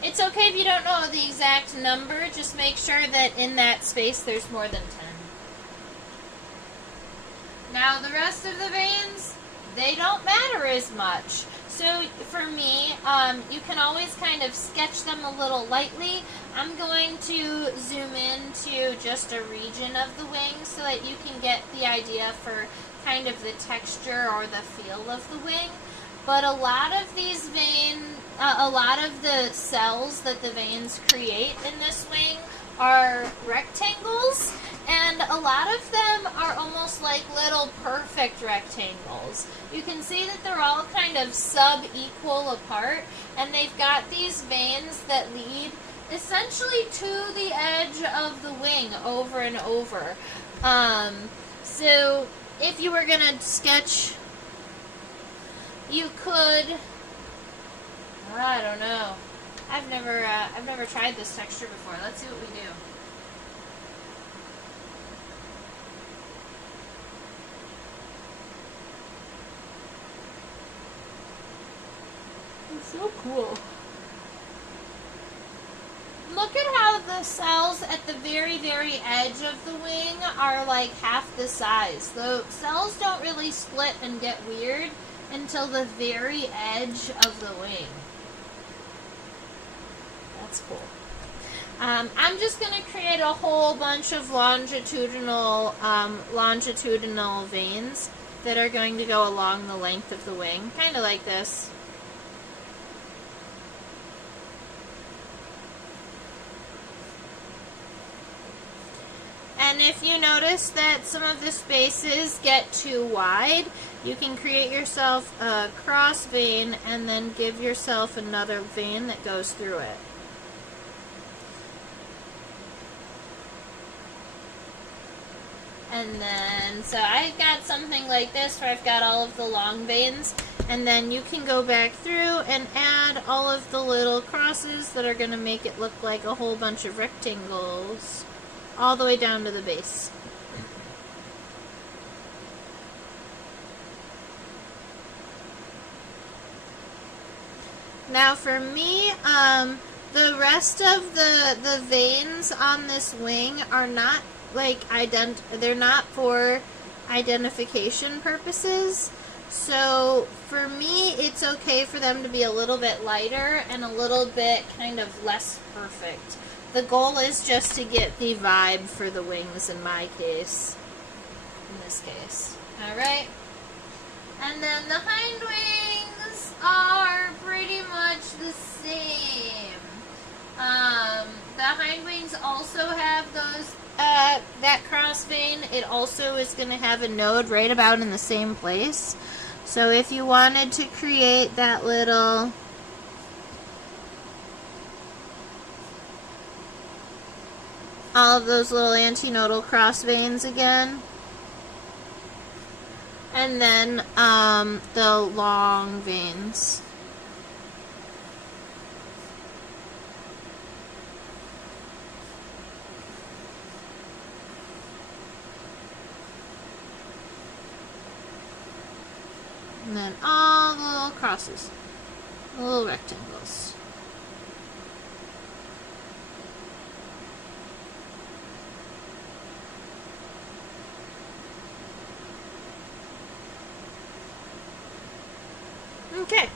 it's okay if you don't know the exact number, just make sure that in that space there's more than 10. Now the rest of the veins, they don't matter as much. So for me, you can always kind of sketch them a little lightly. I'm going to zoom into just a region of the wing so that you can get the idea for kind of the texture or the feel of the wing. But a lot of these veins, a lot of the cells that the veins create in this wing are rectangles, and a lot of them are almost like little perfect rectangles. You can see that they're all kind of sub-equal apart, and they've got these veins that lead essentially to the edge of the wing over and over. So if you were gonna sketch, you could, I don't know. I've never tried this texture before. Let's see what we do. It's so cool. Look at how the cells at the very, very edge of the wing are like half the size. The cells don't really split and get weird until the very edge of the wing. That's cool. I'm just going to create a whole bunch of longitudinal veins that are going to go along the length of the wing, kind of like this. And if you notice that some of the spaces get too wide, you can create yourself a cross vein and then give yourself another vein that goes through it. And then, so I've got something like this where I've got all of the long veins, and then you can go back through and add all of the little crosses that are going to make it look like a whole bunch of rectangles all the way down to the base. Now for me, the rest of the veins on this wing are not like they're not for identification purposes. So for me, it's okay for them to be a little bit lighter and a little bit kind of less perfect. The goal is just to get the vibe for the wings in my case. In this case. Alright. And then the hind wings are pretty much the same. The hind wings also have those that cross vein. It also is going to have a node right about in the same place. So if you wanted to create that little all of those little antinodal cross veins again, and then the long veins. And then all the little crosses, the little rectangles. Okay,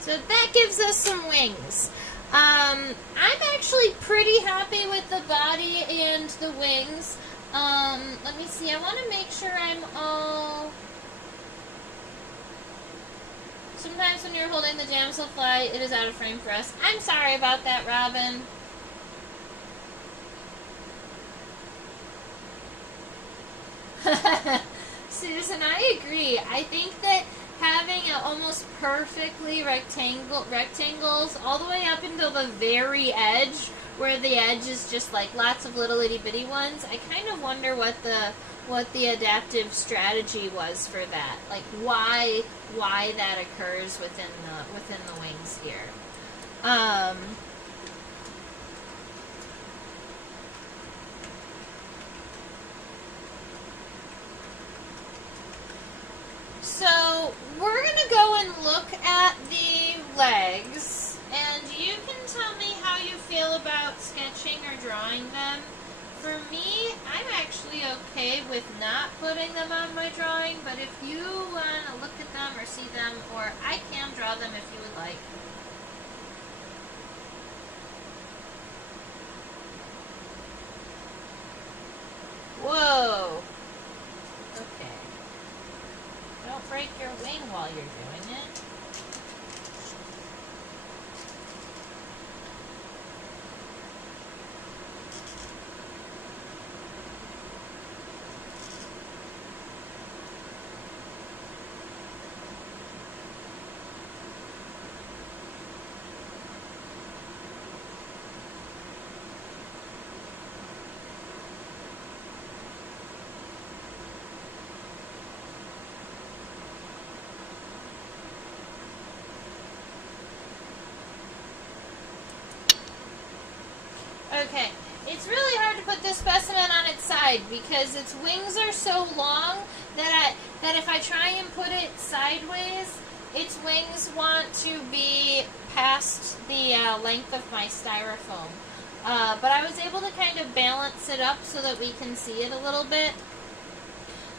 so that gives us some wings. I'm actually pretty happy with the body and the wings. Let me see, I want to make sure I'm all... Sometimes when you're holding the damselfly, it is out of frame for us. I'm sorry about that, Robin. Susan, I agree. I think that having almost perfectly rectangles all the way up until the very edge, where the edge is just like lots of little itty bitty ones, I kind of wonder what the adaptive strategy was for that. Like why that occurs within the wings here. So we're going to go and look at the legs, and you can tell me how you feel about sketching or drawing them. For me, I'm actually okay with not putting them on my drawing, but if you want to look at them or see them, or I can draw them if you would like. Whoa! Okay. Don't break your wing while you're doing it. Okay, it's really hard to put this specimen on its side because its wings are so long that if I try and put it sideways, its wings want to be past the length of my styrofoam. But I was able to kind of balance it up so that we can see it a little bit.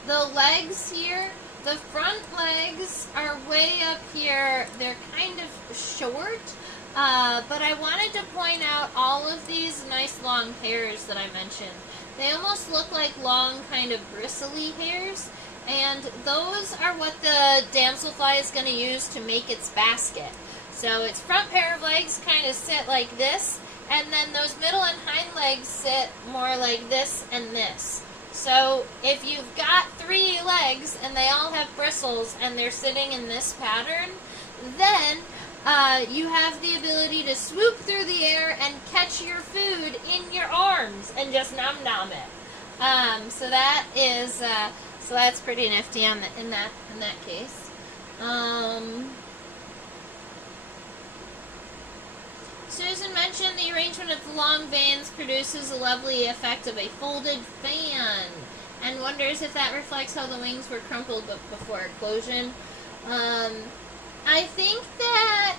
The legs here, the front legs are way up here. They're kind of short. But I wanted to point out all of these nice long hairs that I mentioned. They almost look like long kind of bristly hairs, and those are what the damselfly is going to use to make its basket. So its front pair of legs kind of sit like this, and then those middle and hind legs sit more like this and this. So if you've got 3 legs and they all have bristles and they're sitting in this pattern, then you have the ability to swoop through the air and catch your food in your arms and just nom nom it. So that is so that's pretty nifty in that case. Susan mentioned the arrangement of the long veins produces a lovely effect of a folded fan, and wonders if that reflects how the wings were crumpled before eclosion. I think that,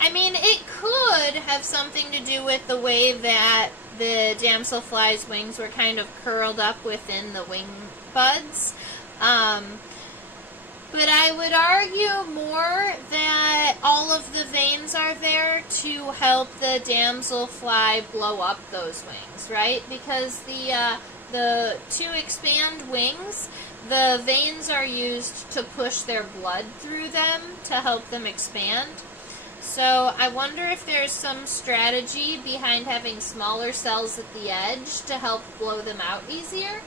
I mean, it could have something to do with the way that the damselfly's wings were kind of curled up within the wing buds. But I would argue more that all of the veins are there to help the damselfly blow up those wings, right? Because to expand wings, the veins are used to push their blood through them to help them expand. So I wonder if there's some strategy behind having smaller cells at the edge to help blow them out easier.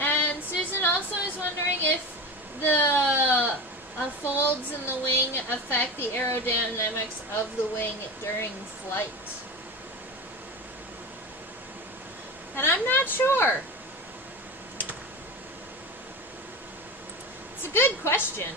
And Susan also is wondering if the folds in the wing affect the aerodynamics of the wing during flight. And I'm not sure. It's a good question.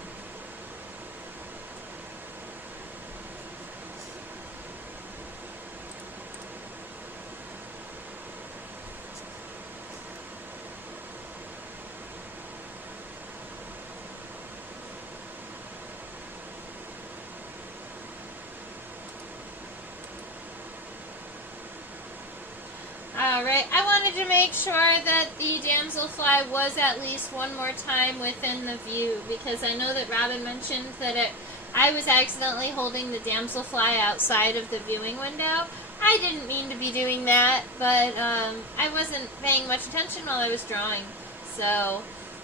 Alright, I wanted to make sure that the damselfly was at least one more time within the view, because I know that Robin mentioned that I was accidentally holding the damselfly outside of the viewing window. I didn't mean to be doing that, but I wasn't paying much attention while I was drawing. So,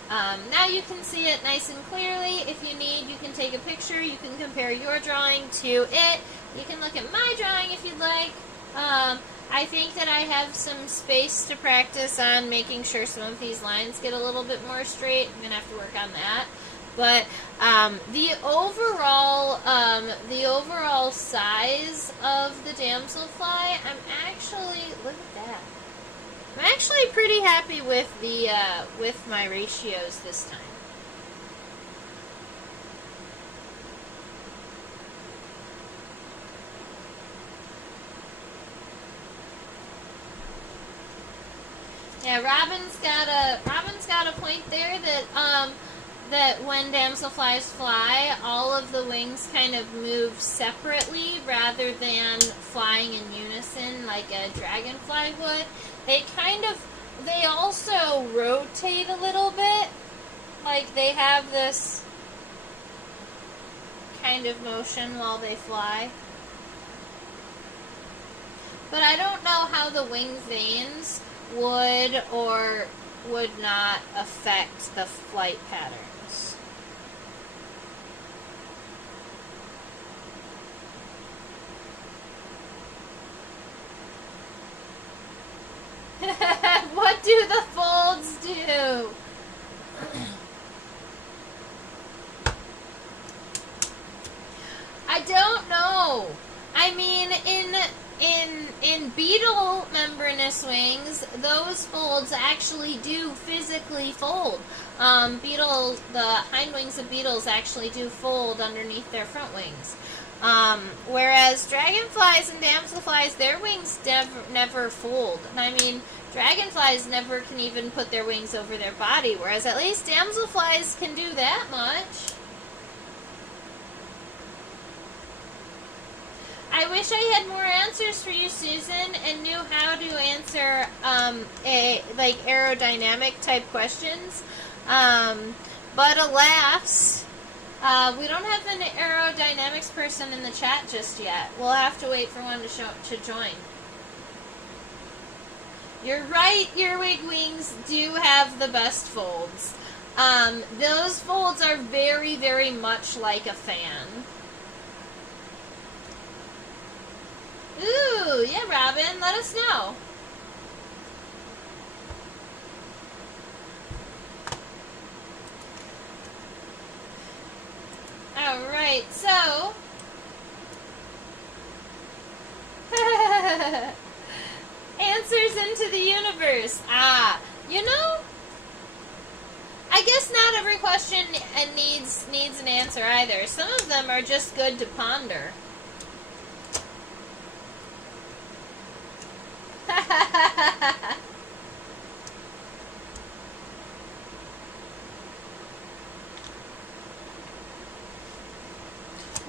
Now you can see it nice and clearly. If you need, you can take a picture. You can compare your drawing to it. You can look at my drawing if you'd like. I think that I have some space to practice on making sure some of these lines get a little bit more straight. I'm going to have to work on that. But the overall size of the damselfly, look at that. I'm actually pretty happy with the with my ratios this time. Yeah, Robin's got a point there that that when damselflies fly, all of the wings kind of move separately rather than flying in unison like a dragonfly would. They also rotate a little bit, like they have this kind of motion while they fly. But I don't know how the wing veins would or would not affect the flight patterns. What do the folds do? I don't know. I mean, in beetle membranous wings, those folds actually do physically fold. The hind wings of beetles actually do fold underneath their front wings. Whereas dragonflies and damselflies, their wings never fold. I mean, dragonflies never can even put their wings over their body, whereas at least damselflies can do that much. I wish I had more answers for you, Susan, and knew how to answer aerodynamic type questions. But alas, we don't have an aerodynamics person in the chat just yet. We'll have to wait for one to join. You're right, earwig wings do have the best folds. Those folds are very, very much like a fan. Ooh, yeah, Robin, let us know. Alright, so... Answers into the universe. You know, I guess not every question needs an answer either. Some of them are just good to ponder.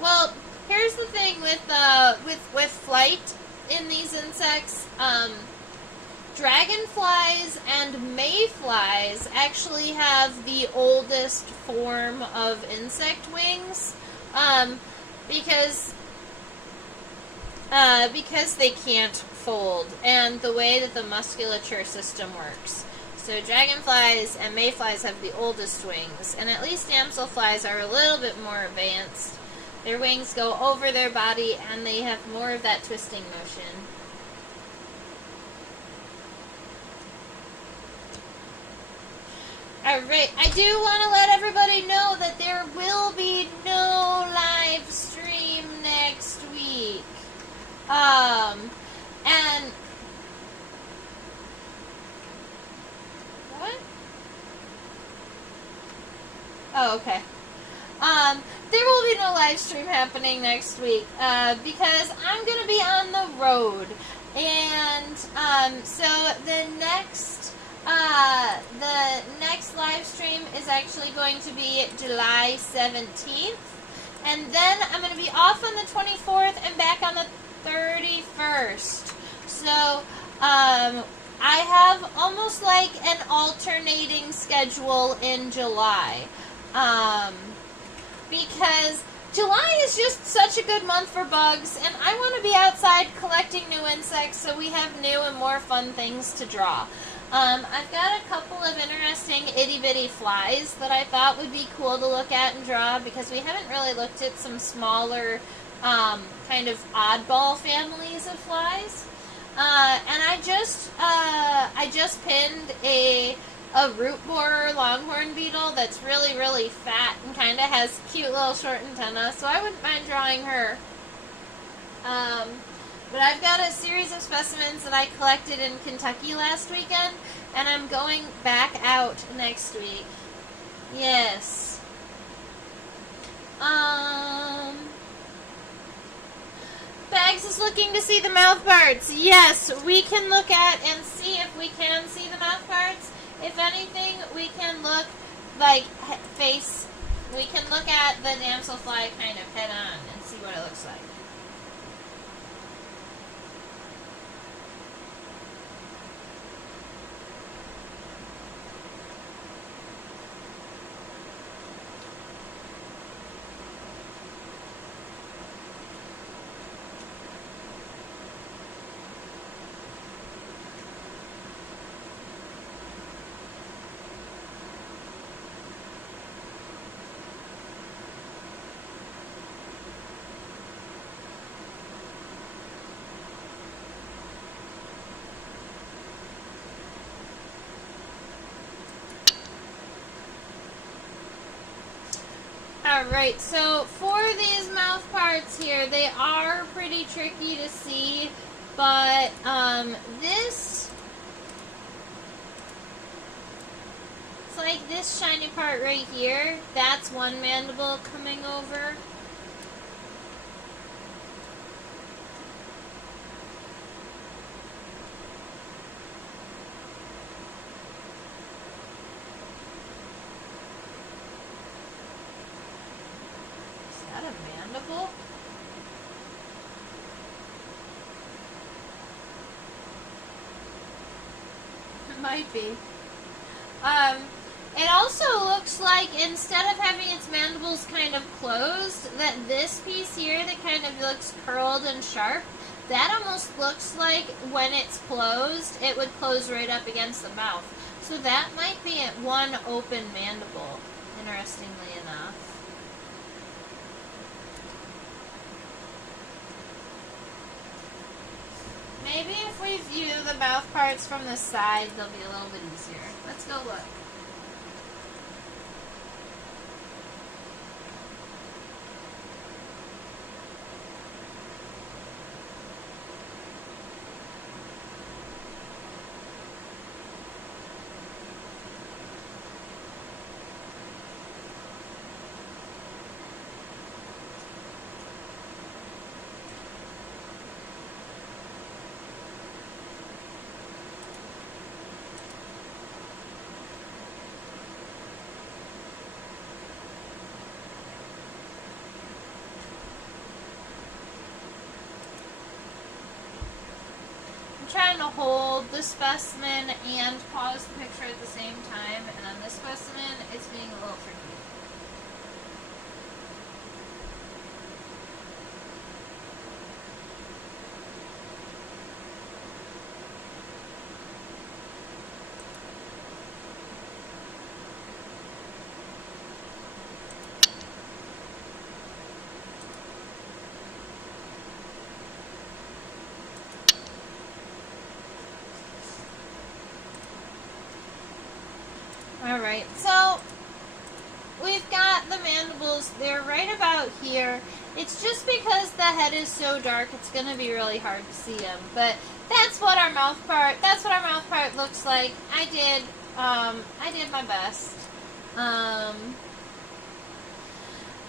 Well, here's the thing with flight in these insects. Dragonflies and mayflies actually have the oldest form of insect wings, because they can't fold, and the way that the musculature system works. So dragonflies and mayflies have the oldest wings, and at least damselflies are a little bit more advanced. Their wings go over their body, and they have more of that twisting motion. Alright, I do want to let everybody know that there will be no live stream next week. And... What? Oh, okay. There will be no live stream happening next week, because I'm going to be on the road. And, so the next live stream is actually going to be July 17th. And then I'm going to be off on the 24th and back on the 31st. So, I have almost like an alternating schedule in July. Because July is just such a good month for bugs, and I want to be outside collecting new insects so we have new and more fun things to draw. I've got a couple of interesting itty-bitty flies that I thought would be cool to look at and draw because we haven't really looked at some smaller kind of oddball families of flies. And I just pinned a root borer longhorn beetle that's really, really fat and kind of has cute little short antennae, so I wouldn't mind drawing her. But I've got a series of specimens that I collected in Kentucky last weekend, and I'm going back out next week. Yes. Bags is looking to see the mouth parts. Yes, we can look at and see if we can see the mouth parts. If anything, we can look like face. We can look at the damselfly kind of head on and see what it looks like. Alright, so for these mouth parts here, they are pretty tricky to see, but this, it's like this shiny part right here, that's one mandible coming over. Is that a mandible? It might be. It also looks like instead of having its mandibles kind of closed, that this piece here that kind of looks curled and sharp, that almost looks like when it's closed, it would close right up against the mouth. So that might be one open mandible, interestingly enough. Maybe if we view the mouth parts from the side, they'll be a little bit easier. Let's go look. Trying to hold the specimen and pause the picture at the same time, and on this specimen, it's being a little tricky. Alright, so we've got the mandibles, they're right about here. It's just because the head is so dark, it's going to be really hard to see them. But that's what our mouth part looks like. I did my best.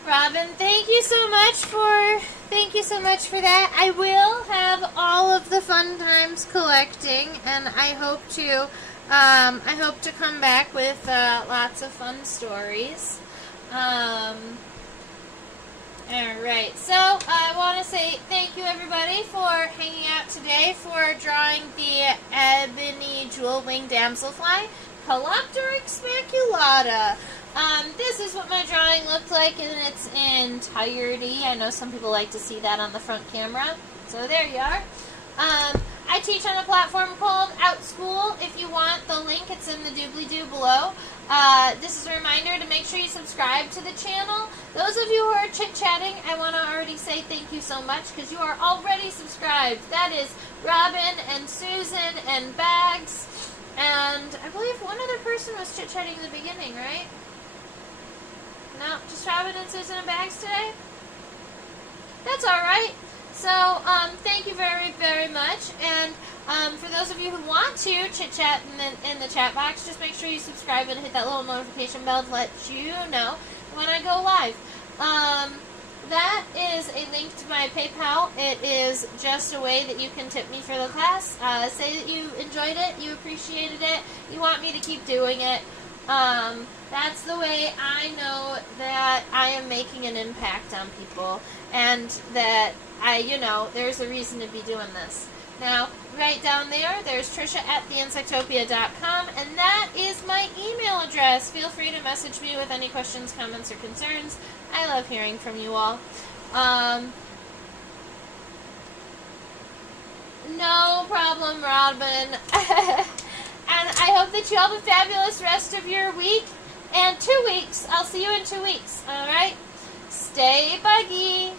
Robin, thank you so much for that. I will have all of the fun times collecting, and I hope to come back with lots of fun stories. Alright, so I want to say thank you everybody for hanging out today for drawing the Ebony Jewelwing Damselfly, Calopteryx maculata. This is what my drawing looked like in its entirety. I know some people like to see that on the front camera, so there you are. I teach on a platform called OutSchool. If you want the link, it's in the doobly-doo below. This is a reminder to make sure you subscribe to the channel. Those of you who are chit-chatting, I want to already say thank you so much because you are already subscribed. That is Robin and Susan and Bags. And I believe one other person was chit-chatting in the beginning, right? No, just Robin and Susan and Bags today? That's alright. So, thank you very, very much. And for those of you who want to chit-chat in the chat box, just make sure you subscribe and hit that little notification bell to let you know when I go live. That is a link to my PayPal. It is just a way that you can tip me for the class. Say that you enjoyed it, you appreciated it, you want me to keep doing it. That's the way I know that I am making an impact on people and that there's a reason to be doing this. Now, right down there, there's Trisha@theinsectopia.com, and that is my email address. Feel free to message me with any questions, comments, or concerns. I love hearing from you all. No problem, Robin. And I hope that you all have a fabulous rest of your week. And 2 weeks. I'll see you in 2 weeks. All right? Stay buggy.